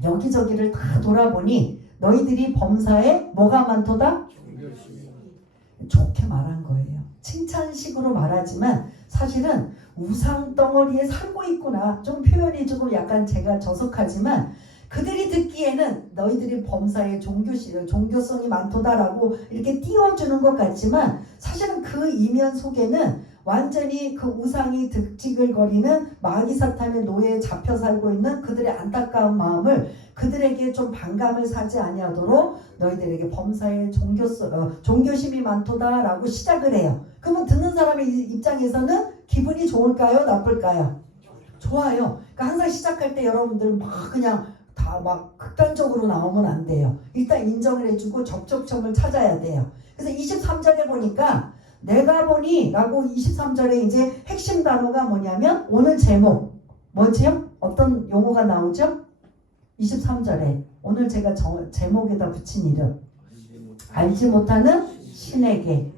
여기저기를 다 돌아보니 너희들이 범사에 뭐가 많도다? 좋게 말한 거예요. 칭찬식으로 말하지만 사실은 우상 덩어리에 살고 있구나. 좀 표현이 조금 약간 제가 저속하지만 그들이 듣기에는 너희들이 범사에 종교성이 많도다라고 이렇게 띄워주는 것 같지만 사실은 그 이면 속에는 완전히 그 우상이 득지글거리는 마귀 사탄의 노예에 잡혀 살고 있는 그들의 안타까운 마음을 그들에게 좀 반감을 사지 아니하도록 너희들에게 범사에 종교심이 많도다라고 시작을 해요. 그러면 듣는 사람의 입장에서는 기분이 좋을까요? 나쁠까요? 좋아요. 그러니까 항상 시작할 때 여러분들 막 그냥 다 막 극단적으로 나오면 안 돼요. 일단 인정을 해주고 접촉점을 찾아야 돼요. 그래서 23절에 보니까 내가 보니 라고 23절에 이제 핵심 단어가 뭐냐면 오늘 제목 뭐지요? 어떤 용어가 나오죠? 23절에 오늘 제가 제목에다 붙인 이름 알지 못하는 신에게.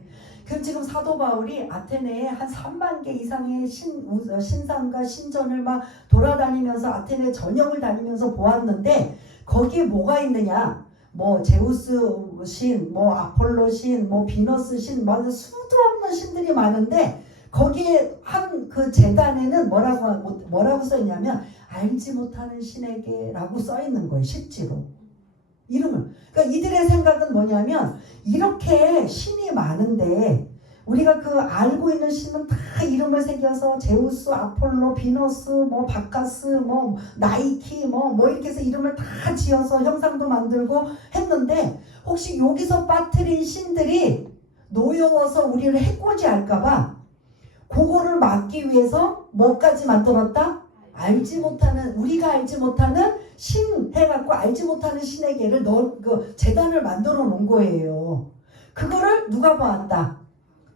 그럼 지금 사도 바울이 아테네에 한 3만 개 이상의 신상과 신전을 막 돌아다니면서 아테네 전역을 다니면서 보았는데 거기에 뭐가 있느냐? 뭐 제우스 신, 뭐 아폴로 신, 뭐 비너스 신, 뭐 수도 없는 신들이 많은데 거기에 한 그 제단에는 뭐라고 써 있냐면 알지 못하는 신에게라고 써 있는 거예요. 실제로 이름을. 그러니까 이들의 생각은 뭐냐면 이렇게 신이 많은데 우리가 그 알고 있는 신은 다 이름을 새겨서 제우스, 아폴로, 비너스, 뭐 바카스, 뭐 나이키, 뭐 이렇게 해서 이름을 다 지어서 형상도 만들고 했는데 혹시 여기서 빠뜨린 신들이 노여워서 우리를 해코지 할까봐 그거를 막기 위해서 뭐까지 만들었다? 알지 못하는, 우리가 알지 못하는 신 해갖고 알지 못하는 신에게를 그 재단을 만들어 놓은 거예요. 그거를 누가 보았다?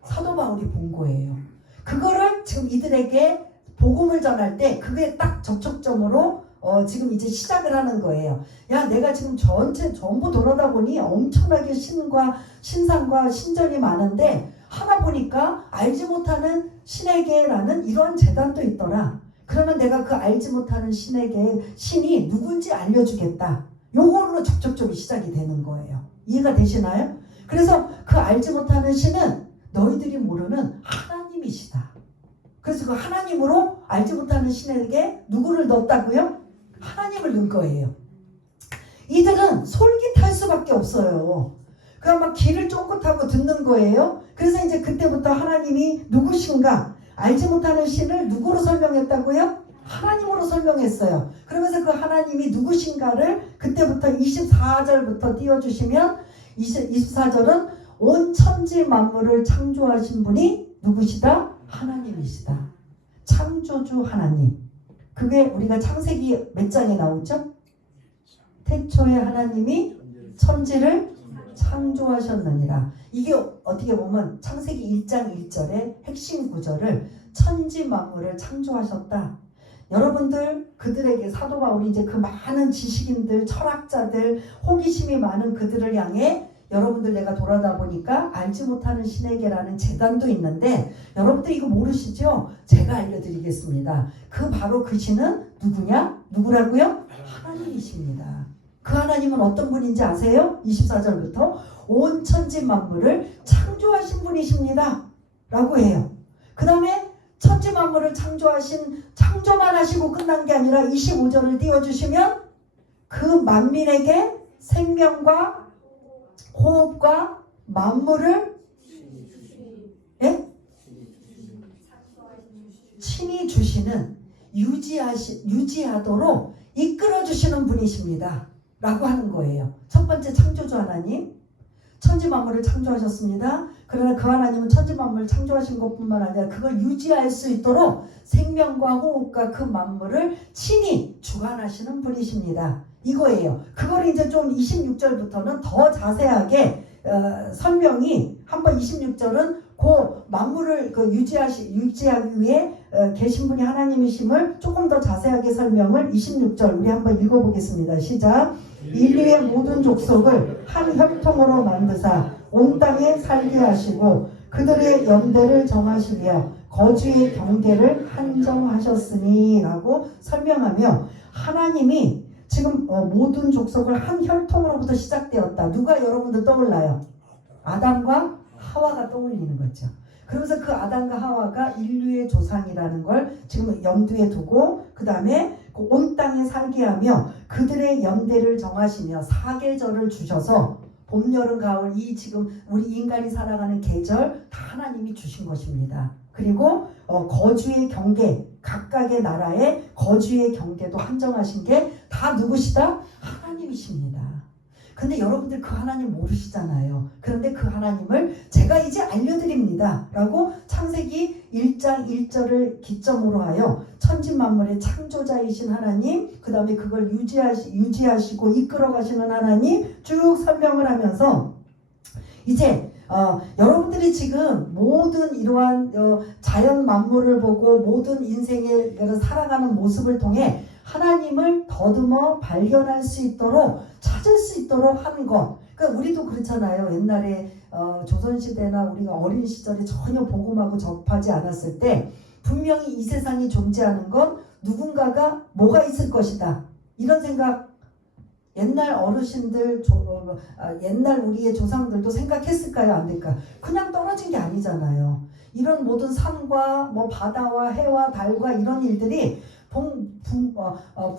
사도 바울이 본 거예요. 그거를 지금 이들에게 복음을 전할 때 그게 딱 접촉점으로 지금 이제 시작을 하는 거예요. 야, 내가 지금 전부 돌아다 보니 엄청나게 신과 신상과 신전이 많은데 하나 보니까 알지 못하는 신에게라는 이런 재단도 있더라. 그러면 내가 그 알지 못하는 신이 누군지 알려주겠다. 요걸로 접촉점이 시작이 되는 거예요. 이해가 되시나요? 그래서 그 알지 못하는 신은 너희들이 모르는 하나님이시다. 그래서 그 하나님으로 알지 못하는 신에게 누구를 넣었다고요? 하나님을 넣은 거예요. 이들은 솔깃할 수밖에 없어요. 그냥 막 귀를 쫑긋하고 듣는 거예요. 그래서 이제 그때부터 하나님이 누구신가? 알지 못하는 신을 누구로 설명했다고요? 하나님으로 설명했어요. 그러면서 그 하나님이 누구신가를 그때부터 24절부터 띄워주시면 24절은 온 천지 만물을 창조하신 분이 누구시다? 하나님이시다. 창조주 하나님. 그게 우리가 창세기 몇 장에 나오죠? 태초에 하나님이 천지를 창조하셨느니라. 이게 어떻게 보면 창세기 1장 1절의 핵심 구절을 천지 만물을 창조하셨다. 여러분들 그들에게 사도 바울이 이제 그 많은 지식인들, 철학자들, 호기심이 많은 그들을 향해 여러분들 내가 돌아다 보니까 알지 못하는 신에게라는 재단도 있는데 여러분들 이거 모르시죠? 제가 알려드리겠습니다. 바로 그 신은 누구냐? 누구라고요? 하나님이십니다. 그 하나님은 어떤 분인지 아세요? 24절부터 온 천지 만물을 창조하신 분이십니다. 라고 해요. 그 다음에 천지 만물을 창조만 하시고 끝난 게 아니라 25절을 띄워주시면 그 만민에게 생명과 호흡과 만물을 친히 주시는 유지하도록 이끌어주시는 분이십니다. 라고 하는 거예요. 첫 번째 창조주 하나님, 천지 만물을 창조하셨습니다. 그러나 그 하나님은 천지 만물을 창조하신 것뿐만 아니라 그걸 유지할 수 있도록 생명과 호흡과 그 만물을 친히 주관하시는 분이십니다. 이거예요. 그걸 이제 좀 26절부터는 더 자세하게 설명이 한번 26절은 그 만물을 유지하기 위해 계신 분이 하나님이심을 조금 더 자세하게 설명을 26절 우리 한번 읽어보겠습니다. 시작. 인류의 모든 족속을 한 혈통으로 만드사 온 땅에 살게 하시고 그들의 연대를 정하시며 거주의 경계를 한정하셨으니 라고 설명하며 하나님이 지금 모든 족속을 한 혈통으로부터 시작되었다. 누가 여러분들 떠올라요? 아담과 하와가 떠올리는 거죠. 그러면서 그 아담과 하와가 인류의 조상이라는 걸 지금 염두에 두고 그 다음에 온 땅에 살게 하며 그들의 연대를 정하시며 사계절을 주셔서 봄, 여름, 가을 이 지금 우리 인간이 살아가는 계절 다 하나님이 주신 것입니다. 그리고 거주의 경계 각각의 나라의 거주의 경계도 한정하신 게 다 누구시다? 하나님이십니다. 근데 여러분들 그 하나님 모르시잖아요. 그런데 그 하나님을 제가 이제 알려드립니다. 라고 창세기 1장 1절을 기점으로 하여 천지만물의 창조자이신 하나님, 그 다음에 그걸 유지하시고 이끌어가시는 하나님 쭉 설명을 하면서 이제 여러분들이 지금 모든 이러한 자연 만물을 보고 모든 인생의 살아가는 모습을 통해 하나님을 더듬어 발견할 수 있도록 찾을 수 있도록 하는 것. 그러니까 우리도 그렇잖아요. 옛날에 조선시대나 우리가 어린 시절에 전혀 복음하고 접하지 않았을 때 분명히 이 세상이 존재하는 건 누군가가 뭐가 있을 것이다. 이런 생각 옛날 어르신들, 옛날 우리의 조상들도 생각했을까요? 안 될까요? 그냥 떨어진 게 아니잖아요. 이런 모든 산과 뭐 바다와 해와 달과 이런 일들이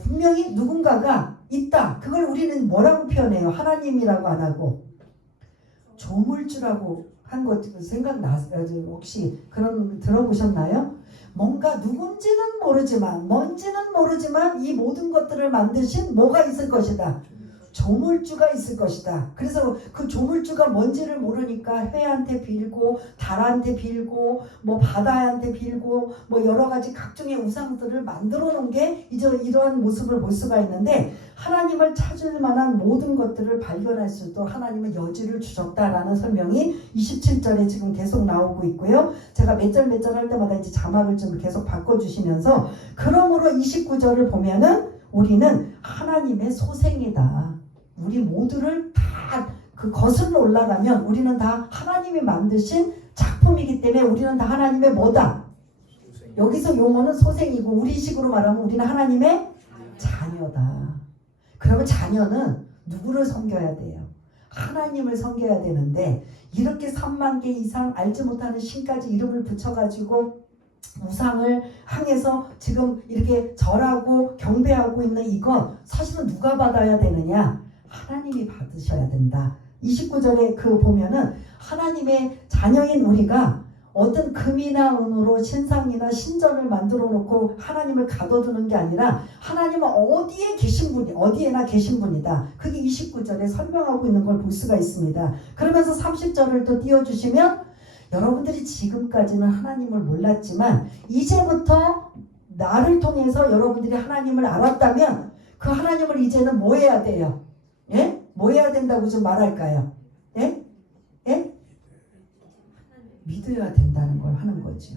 분명히 누군가가 있다. 그걸 우리는 뭐라고 표현해요? 하나님이라고 안 하고 조물주라고 한 것 생각나세요? 혹시 그런 들어보셨나요? 뭔가 누군지는 모르지만 뭔지는 모르지만 이 모든 것들을 만드신 뭐가 있을 것이다. 조물주가 있을 것이다. 그래서 그 조물주가 뭔지를 모르니까 해한테 빌고 달한테 빌고 뭐 바다한테 빌고 뭐 여러 가지 각종의 우상들을 만들어 놓은 게 이제 이러한 모습을 볼 수가 있는데 하나님을 찾을 만한 모든 것들을 발견할 수 있도록 하나님은 여지를 주셨다라는 설명이 27절에 지금 계속 나오고 있고요. 제가 몇 절 몇 절 할 때마다 이제 자막을 좀 계속 바꿔주시면서 그러므로 29절을 보면은 우리는 하나님의 소생이다. 우리 모두를 다 그 거슬러 올라가면 우리는 다 하나님이 만드신 작품이기 때문에 우리는 다 하나님의 뭐다? 여기서 용어는 소생이고 우리식으로 말하면 우리는 하나님의 자녀다. 그러면 자녀는 누구를 섬겨야 돼요? 하나님을 섬겨야 되는데 이렇게 3만 개 이상 알지 못하는 신까지 이름을 붙여가지고 우상을 향해서 지금 이렇게 절하고 경배하고 있는 이건 사실은 누가 받아야 되느냐? 하나님이 받으셔야 된다. 29절에 그 보면은 하나님의 자녀인 우리가 어떤 금이나 은으로 신상이나 신전을 만들어 놓고 하나님을 가둬두는 게 아니라 하나님은 어디에 계신 분이 어디에나 계신 분이다. 그게 29절에 설명하고 있는 걸 볼 수가 있습니다. 그러면서 30절을 또 띄워주시면 여러분들이 지금까지는 하나님을 몰랐지만 이제부터 나를 통해서 여러분들이 하나님을 알았다면 그 하나님을 이제는 뭐 해야 돼요? 예? 뭐 해야 된다고 좀 말할까요? 예? 예? 믿어야 된다는 걸 하는 거죠.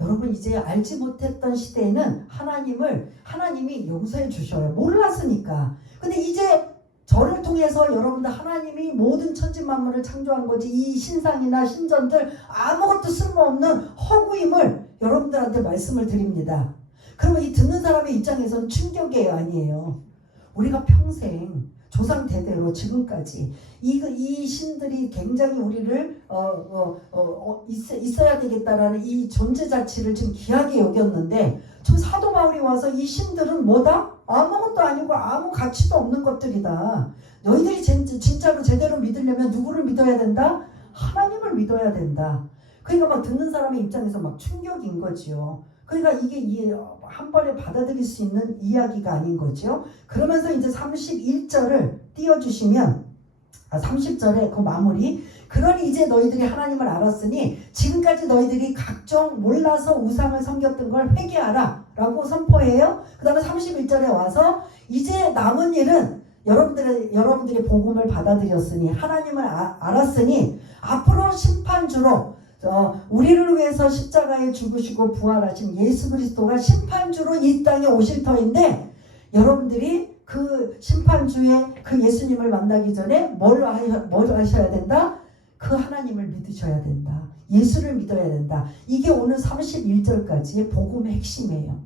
여러분 이제 알지 못했던 시대에는 하나님이 용서해 주셔요. 몰랐으니까. 근데 이제 저를 통해서 여러분들 하나님이 모든 천지만물을 창조한 거지 이 신상이나 신전들 아무것도 쓸모없는 허구임을 여러분들한테 말씀을 드립니다. 그러면 이 듣는 사람의 입장에서는 충격이에요, 아니에요? 우리가 평생 조상 대대로 지금까지 이 신들이 굉장히 우리를 있어야 되겠다라는 이 존재 자체를 지금 귀하게 여겼는데 지금 사도 바울이 와서 이 신들은 뭐다? 아무것도 아니고 아무 가치도 없는 것들이다. 너희들이 진짜로 제대로 믿으려면 누구를 믿어야 된다? 하나님을 믿어야 된다. 그러니까 막 듣는 사람의 입장에서 막 충격인 거지요. 그러니까 이게 한 번에 받아들일 수 있는 이야기가 아닌 거죠. 그러면서 이제 31절을 띄워주시면 30절에 그 마무리 그러니 이제 너희들이 하나님을 알았으니 지금까지 너희들이 각종 몰라서 우상을 섬겼던 걸 회개하라 라고 선포해요. 그 다음에 31절에 와서 이제 남은 일은 여러분들이 복음을 받아들였으니 하나님을 알았으니 앞으로 심판주로 우리를 위해서 십자가에 죽으시고 부활하신 예수 그리스도가 심판주로 이 땅에 오실 터인데 여러분들이 그 심판주의 그 예수님을 만나기 전에 뭘 하셔야 된다? 그 하나님을 믿으셔야 된다. 예수를 믿어야 된다. 이게 오늘 31절까지의 복음의 핵심이에요.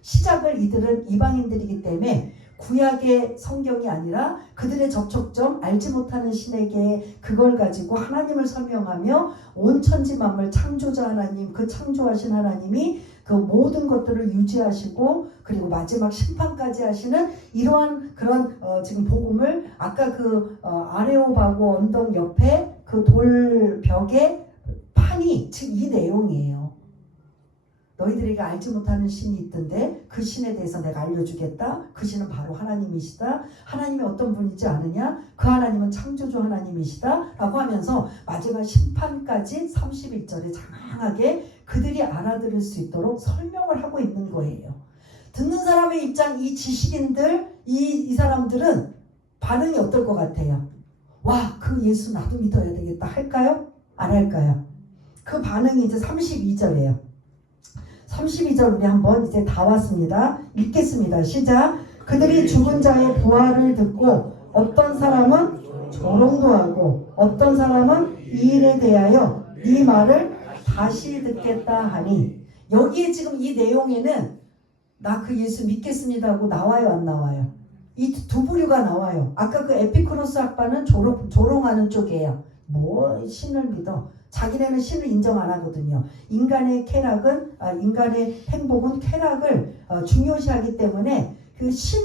시작을 이들은 이방인들이기 때문에 구약의 성경이 아니라 그들의 접촉점 알지 못하는 신에게 그걸 가지고 하나님을 설명하며 온 천지 만물 창조자 하나님 그 창조하신 하나님이 그 모든 것들을 유지하시고 그리고 마지막 심판까지 하시는 이러한 그런 지금 복음을 아까 그 아레오바고 언덕 옆에 그 돌벽에 판이 지금 이 내용이에요. 너희들에게 알지 못하는 신이 있던데 그 신에 대해서 내가 알려주겠다. 그 신은 바로 하나님이시다. 하나님이 어떤 분이지 않으냐? 그 하나님은 창조주 하나님이시다. 라고 하면서 마지막 심판까지 31절에 장황하게 그들이 알아들을 수 있도록 설명을 하고 있는 거예요. 듣는 사람의 입장, 이 지식인들, 이 사람들은 반응이 어떨 것 같아요? 와, 그 예수 나도 믿어야 되겠다. 할까요? 안 할까요? 그 반응이 이제 32절이에요. 32절 우리 한번 이제 다 왔습니다. 읽겠습니다. 시작. 그들이 죽은 자의 부활을 듣고 어떤 사람은 조롱도 하고 어떤 사람은 이 일에 대하여 네 말을 다시 듣겠다 하니, 여기에 지금 이 내용에는 나 그 예수 믿겠습니다 하고 나와요, 안 나와요? 이 두 부류가 나와요. 아까 그 에피쿠로스 학파는 조롱하는 쪽이에요. 뭐 신을 믿어? 자기네는 신을 인정 안 하거든요. 인간의 쾌락은 인간의 행복은 쾌락을 중요시하기 때문에 그 신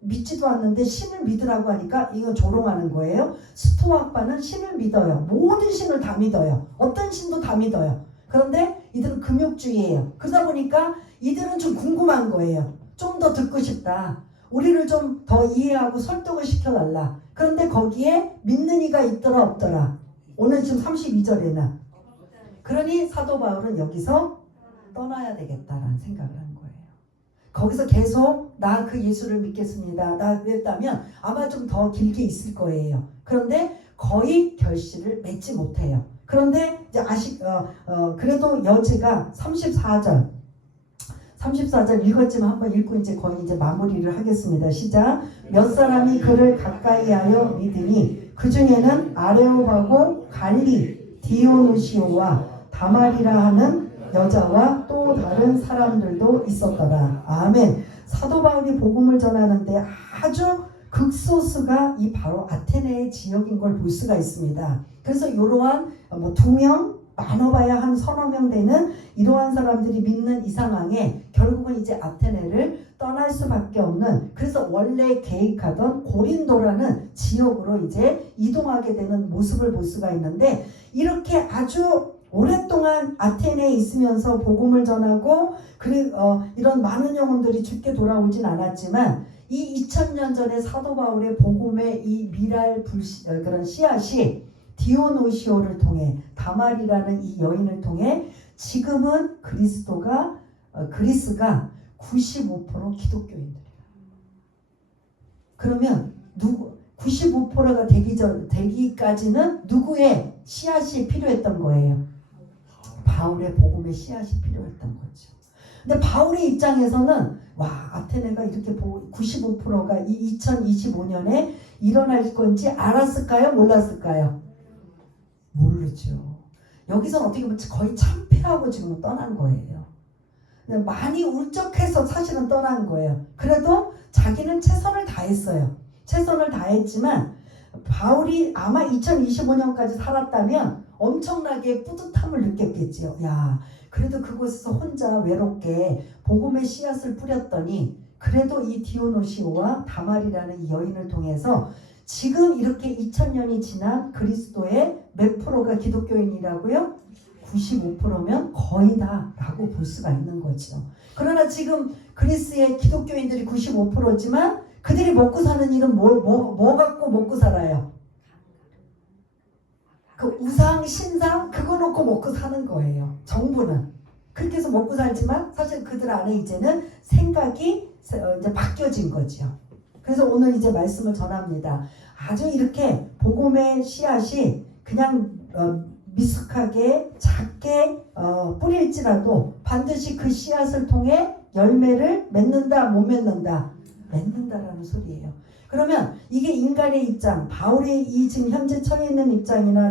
믿지도 않는데 신을 믿으라고 하니까 이거 조롱하는 거예요. 스토아 학파는 신을 믿어요. 모든 신을 다 믿어요. 어떤 신도 다 믿어요. 그런데 이들은 금욕주의예요. 그러다 보니까 이들은 좀 궁금한 거예요. 좀 더 듣고 싶다. 우리를 좀 더 이해하고 설득을 시켜달라. 그런데 거기에 믿는 이가 있더라 없더라. 오늘 지금 32절에는. 그러니 사도 바울은 여기서 떠나야 되겠다라는 생각을 한 거예요. 거기서 계속 나 그 예수를 믿겠습니다. 나 그랬다면 아마 좀 더 길게 있을 거예요. 그런데 거의 결실을 맺지 못해요. 그런데 이제 그래도 여지가 34절 읽었지만 한번 읽고 이제 거의 이제 마무리를 하겠습니다. 시작. 몇 사람이 그를 가까이하여 믿으니 그 중에는 아레오바고 갈리, 디오누시오와 다말이라 하는 여자와 또 다른 사람들도 있었더라. 아멘. 사도 바울이 복음을 전하는데 아주 극소수가 이 바로 아테네의 지역인 걸 볼 수가 있습니다. 그래서 이러한 2명, 많아봐야 한 서너 명 되는 이러한 사람들이 믿는 이 상황에 결국은 이제 아테네를 떠날 수밖에 없는, 그래서 원래 계획하던 고린도라는 지역으로 이제 이동하게 되는 모습을 볼 수가 있는데, 이렇게 아주 오랫동안 아테네에 있으면서 복음을 전하고 이런 많은 영혼들이 죽게 돌아오진 않았지만 이 2000년 전에 사도 바울의 복음의 이 그런 씨앗이 디오노시오를 통해, 다말이라는 이 여인을 통해 지금은 그리스가 95% 기독교인들이에요. 그러면 95%가 되기까지는 누구의 씨앗이 필요했던 거예요? 바울의 복음의 씨앗이 필요했던 거죠. 근데 바울의 입장에서는 아테네가 이렇게 95%가 이 2025년에 일어날 건지 알았을까요? 몰랐을까요? 모르죠. 여기서는 어떻게 보면 거의 참패하고 지금 떠난 거예요. 많이 울적해서 사실은 떠난 거예요. 그래도 자기는 최선을 다했어요. 최선을 다했지만 바울이 아마 2025년까지 살았다면 엄청나게 뿌듯함을 느꼈겠지요. 그래도 그곳에서 혼자 외롭게 복음의 씨앗을 뿌렸더니 그래도 이 디오노시오와 다말이라는 이 여인을 통해서 지금 이렇게 2000년이 지난 그리스도의 몇 프로가 기독교인이라고요? 95%면 거의 다라고 볼 수가 있는 거죠. 그러나 지금 그리스의 기독교인들이 95%지만 그들이 먹고 사는 일은 뭐 갖고 먹고 살아요? 그 우상, 신상 그거 놓고 먹고 사는 거예요. 정부는. 그렇게 해서 먹고 살지만 사실 그들 안에 이제는 생각이 이제 바뀌어진 거죠. 그래서 오늘 이제 말씀을 전합니다. 아주 이렇게 복음의 씨앗이 그냥 미숙하게 작게 뿌릴지라도 반드시 그 씨앗을 통해 열매를 맺는다, 못 맺는다? 맺는다라는 소리예요. 그러면 이게 인간의 입장, 바울의 이 지금 현재 처해 있는 입장이나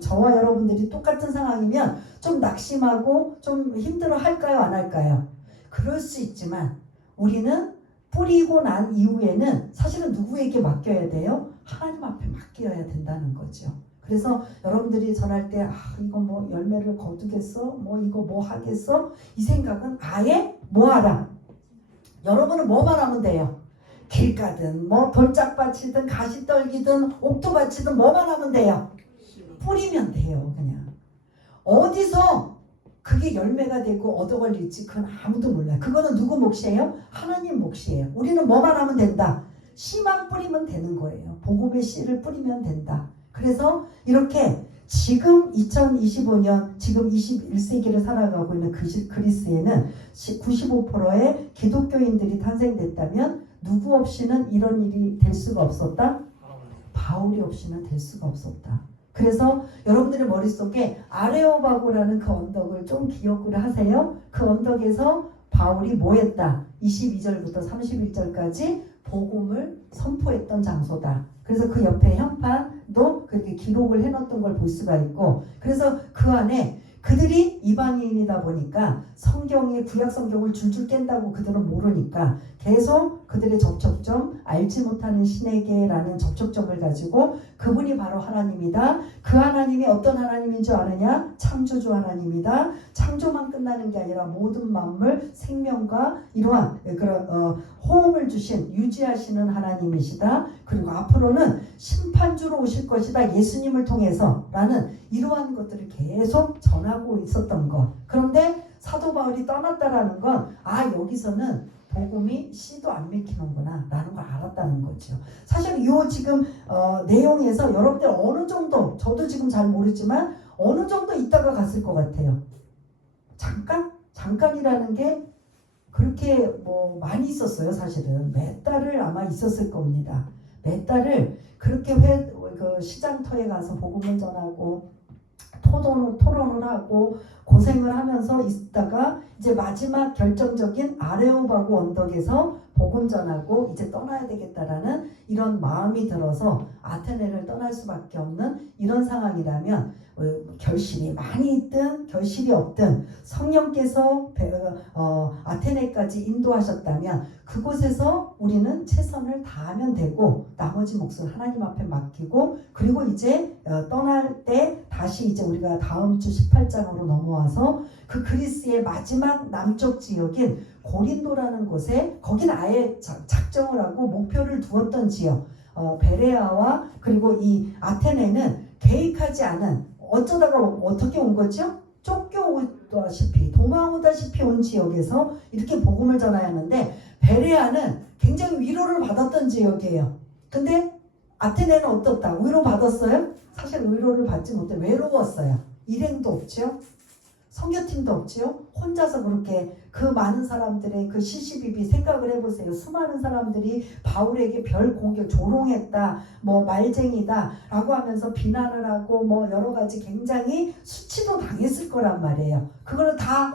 저와 여러분들이 똑같은 상황이면 좀 낙심하고 좀 힘들어 할까요? 안 할까요? 그럴 수 있지만 우리는 뿌리고 난 이후에는 사실은 누구에게 맡겨야 돼요? 하나님 앞에 맡겨야 된다는 거죠. 그래서 여러분들이 전할 때 이거 뭐 열매를 거두겠어? 이거 뭐 하겠어? 이 생각은 아예 뭐 하라? 여러분은 뭐만 하면 돼요? 길 가든 돌짝밭이든 가시떨기든 옥토밭이든 뭐만 하면 돼요? 뿌리면 돼요. 그냥 어디서 그게 열매가 되고 얻어 걸릴지 그건 아무도 몰라요. 그거는 누구 몫이에요? 하나님 몫이에요. 우리는 뭐만 하면 된다? 씨만 뿌리면 되는 거예요. 복음의 씨를 뿌리면 된다. 그래서 이렇게 지금 2025년 지금 21세기를 살아가고 있는 그리스에는 95%의 기독교인들이 탄생됐다면 누구 없이는 이런 일이 될 수가 없었다? 바울이 없이는 될 수가 없었다. 그래서 여러분들의 머릿속에 아레오바고라는 그 언덕을 좀 기억을 하세요. 그 언덕에서 바울이 뭐 했다? 22절부터 31절까지 복음을 선포했던 장소다. 그래서 그 옆에 현판도 그렇게 기록을 해놨던 걸 볼 수가 있고, 그래서 그 안에 그들이 이방인이다 보니까 성경의 구약 성경을 줄줄 깬다고 그들은 모르니까 계속 그들의 접촉점, 알지 못하는 신에게라는 접촉점을 가지고 그분이 바로 하나님이다. 그 하나님이 어떤 하나님인 줄 아느냐? 창조주 하나님이다. 창조만 끝나는 게 아니라 모든 만물, 생명과 이러한 그런 호흡을 주신 유지하시는 하나님이시다. 그리고 앞으로는 심판주로 오실 것이다. 예수님을 통해서라는 이러한 것들을 계속 전하고 있었던 것. 그런데 사도 바울이 떠났다라는 건 여기서는 복음이 씨도 안 맥히는구나 라는 걸 알았다는 거죠. 사실 이 지금 내용에서 여러분들 어느 정도, 저도 지금 잘 모르지만 어느 정도 있다가 갔을 것 같아요. 잠깐이라는 게 그렇게 뭐 많이 있었어요. 사실은 몇 달을 아마 있었을 겁니다. 몇 달을 그렇게 그 시장터에 가서 복음을 전하고 토론을 하고 고생을 하면서 있다가 이제 마지막 결정적인 아레오바고 언덕에서 복음 전하고 이제 떠나야 되겠다라는 이런 마음이 들어서 아테네를 떠날 수밖에 없는 이런 상황이라면 결실이 많이 있든 결실이 없든 성령께서 아테네까지 인도하셨다면 그곳에서 우리는 최선을 다하면 되고 나머지 몫을 하나님 앞에 맡기고 그리고 이제 떠날 때 다시 이제 우리가 다음 주 18장으로 넘어와서 그 그리스의 마지막 남쪽 지역인 고린도라는 곳에 거긴 아예 작정을 하고 목표를 두었던 지역 베레아와 그리고 이 아테네는 계획하지 않은 어쩌다가 어떻게 온 거죠? 쫓겨오다시피 도망오다시피 온 지역에서 이렇게 복음을 전해야 하는데 베레아는 굉장히 위로를 받았던 지역이에요. 근데 아테네는 어떻다? 위로 받았어요? 사실 위로를 받지 못해 외로웠어요. 일행도 없죠. 선교팀도 없지요. 혼자서 그렇게 그 많은 사람들의 그 시시비비 생각을 해보세요. 수많은 사람들이 바울에게 별 공격, 조롱했다, 뭐 말쟁이다 라고 하면서 비난을 하고 뭐 여러 가지 굉장히 수치도 당했을 거란 말이에요. 그거를 다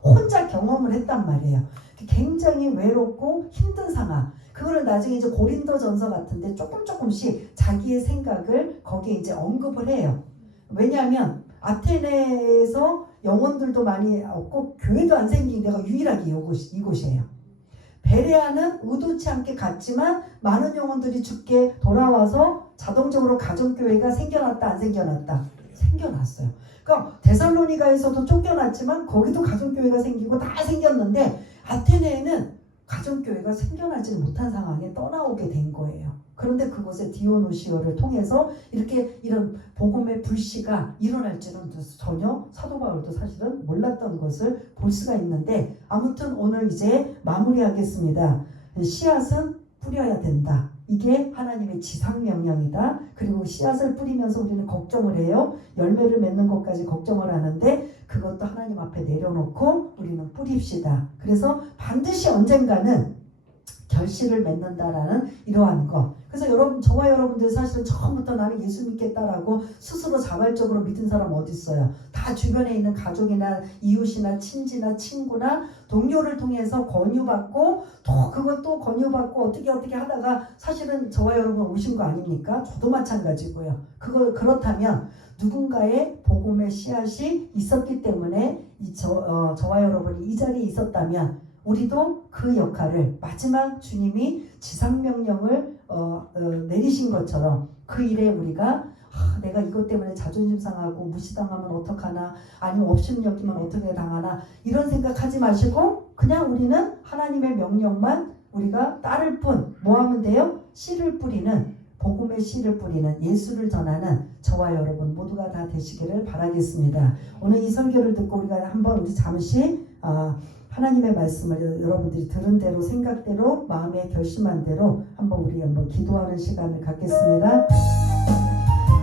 혼자 경험을 했단 말이에요. 굉장히 외롭고 힘든 상황. 그거를 나중에 이제 고린도전서 같은데 조금씩 자기의 생각을 거기에 이제 언급을 해요. 왜냐하면 아테네에서 영혼들도 많이 없고 교회도 안 생긴 데가 유일하게 이곳이에요. 베레아는 의도치 않게 갔지만 많은 영혼들이 죽게 돌아와서 자동적으로 가정교회가 생겨났다 안 생겨났다? 생겨났어요. 그러니까 데살로니가에서도 쫓겨났지만 거기도 가정교회가 생기고 다 생겼는데 아테네에는 가정교회가 생겨나지 못한 상황에 떠나오게 된 거예요. 그런데 그곳에 디오노시오를 통해서 이렇게 이런 복음의 불씨가 일어날 줄은 전혀 사도 바울도 사실은 몰랐던 것을 볼 수가 있는데 아무튼 오늘 이제 마무리하겠습니다. 씨앗은 뿌려야 된다. 이게 하나님의 지상명령이다. 그리고 씨앗을 뿌리면서 우리는 걱정을 해요. 열매를 맺는 것까지 걱정을 하는데 그것도 하나님 앞에 내려놓고 우리는 뿌립시다. 그래서 반드시 언젠가는 결실을 맺는다라는 이러한 것. 그래서 저와 여러분들 사실은 처음부터 나는 예수 믿겠다라고 스스로 자발적으로 믿은 사람 어디 있어요? 다 주변에 있는 가족이나 이웃이나 친지나 친구나 동료를 통해서 권유받고 또 그것도 권유받고 어떻게 하다가 사실은 저와 여러분 오신 거 아닙니까? 저도 마찬가지고요. 그렇다면 누군가의 복음의 씨앗이 있었기 때문에 저와 여러분이 이 자리에 있었다면 우리도 그 역할을 마지막 주님이 지상명령을 내리신 것처럼 그 일에 우리가 내가 이것 때문에 자존심 상하고 무시당하면 어떡하나 아니면 업신여기면 어떻게 당하나 이런 생각하지 마시고 그냥 우리는 하나님의 명령만 우리가 따를 뿐 뭐 하면 돼요? 씨를 뿌리는 복음의 씨를 뿌리는 예수를 전하는 저와 여러분 모두가 다 되시기를 바라겠습니다. 오늘 이 설교를 듣고 우리가 한번 우리 잠시 하나님의 말씀을 여러분들이 들은 대로 생각대로 마음에 결심한 대로 우리 한번 기도하는 시간을 갖겠습니다.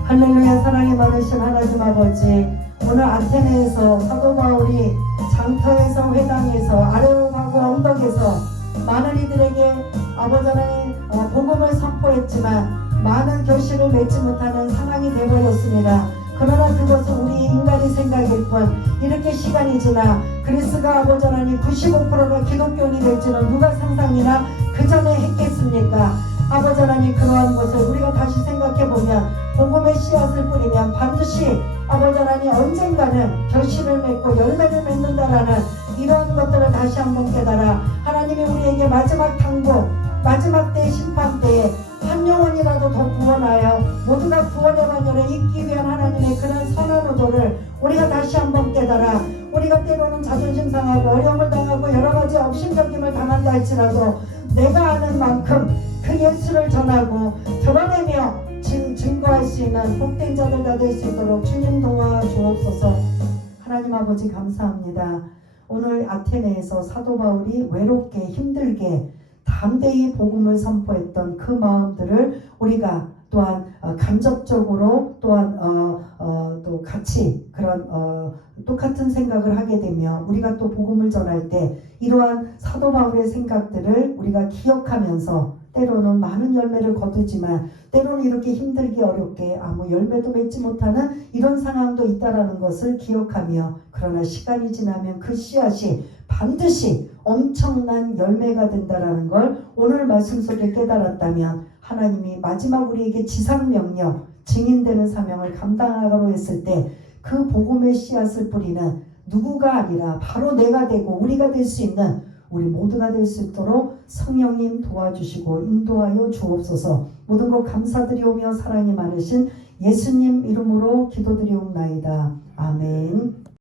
할렐루야. 사랑이 많으신 하나님 아버지, 오늘 아테네에서 사도 바울이 장터에서 회당에서 아레오바고 언덕에서 많은 이들에게 아버지 하나님 복음을 선포했지만 많은 결실을 맺지 못하는 상황이 되어버렸습니다. 그러나 그것은 우리 인간의 생각일 뿐, 이렇게 시간이 지나 그리스가 아버지 하나님 95%가 기독교인이 될지는 누가 상상이나 그 전에 했겠습니까? 아버지 하나님, 그러한 것을 우리가 다시 생각해보면 복음의 씨앗을 뿌리면 반드시 아버지 하나님 언젠가는 결실을 맺고 열매를 맺는다라는 이러한 것들을 다시 한번 깨달아 하나님이 우리에게 마지막 당부, 마지막 때의 심판 때에 한 영혼이라도 더 구원하여 모두가 구원의 van열에 있기 위한 하나님의 그런 선한 의도를 우리가 다시 한번 깨달아, 우리가 때로는 자존심 상하고 어려움을 당하고 여러가지 업신여김을 당한다 할지라도 내가 아는 만큼 그 예수를 전하고 드러내며 증거할 수 있는 복된 자들 다 될 수 있도록 주님 도와주옵소서. 하나님 아버지 감사합니다. 오늘 아테네에서 사도 바울이 외롭게 힘들게 담대히 복음을 선포했던 그 마음들을 우리가 또한 간접적으로 또한 또 같이 그런 똑같은 생각을 하게 되며 우리가 또 복음을 전할 때 이러한 사도 바울의 생각들을 우리가 기억하면서 때로는 많은 열매를 거두지만 때로는 이렇게 힘들게 어렵게 아무 열매도 맺지 못하는 이런 상황도 있다라는 것을 기억하며, 그러나 시간이 지나면 그 씨앗이 반드시 엄청난 열매가 된다라는 걸 오늘 말씀 속에 깨달았다면 하나님이 마지막 우리에게 지상명령, 증인되는 사명을 감당하라고 했을 때 그 복음의 씨앗을 뿌리는 누구가 아니라 바로 내가 되고 우리가 될 수 있는 우리 모두가 될 수 있도록 성령님 도와주시고 인도하여 주옵소서. 모든 것 감사드리오며 사랑이 많으신 예수님 이름으로 기도드리옵나이다. 아멘.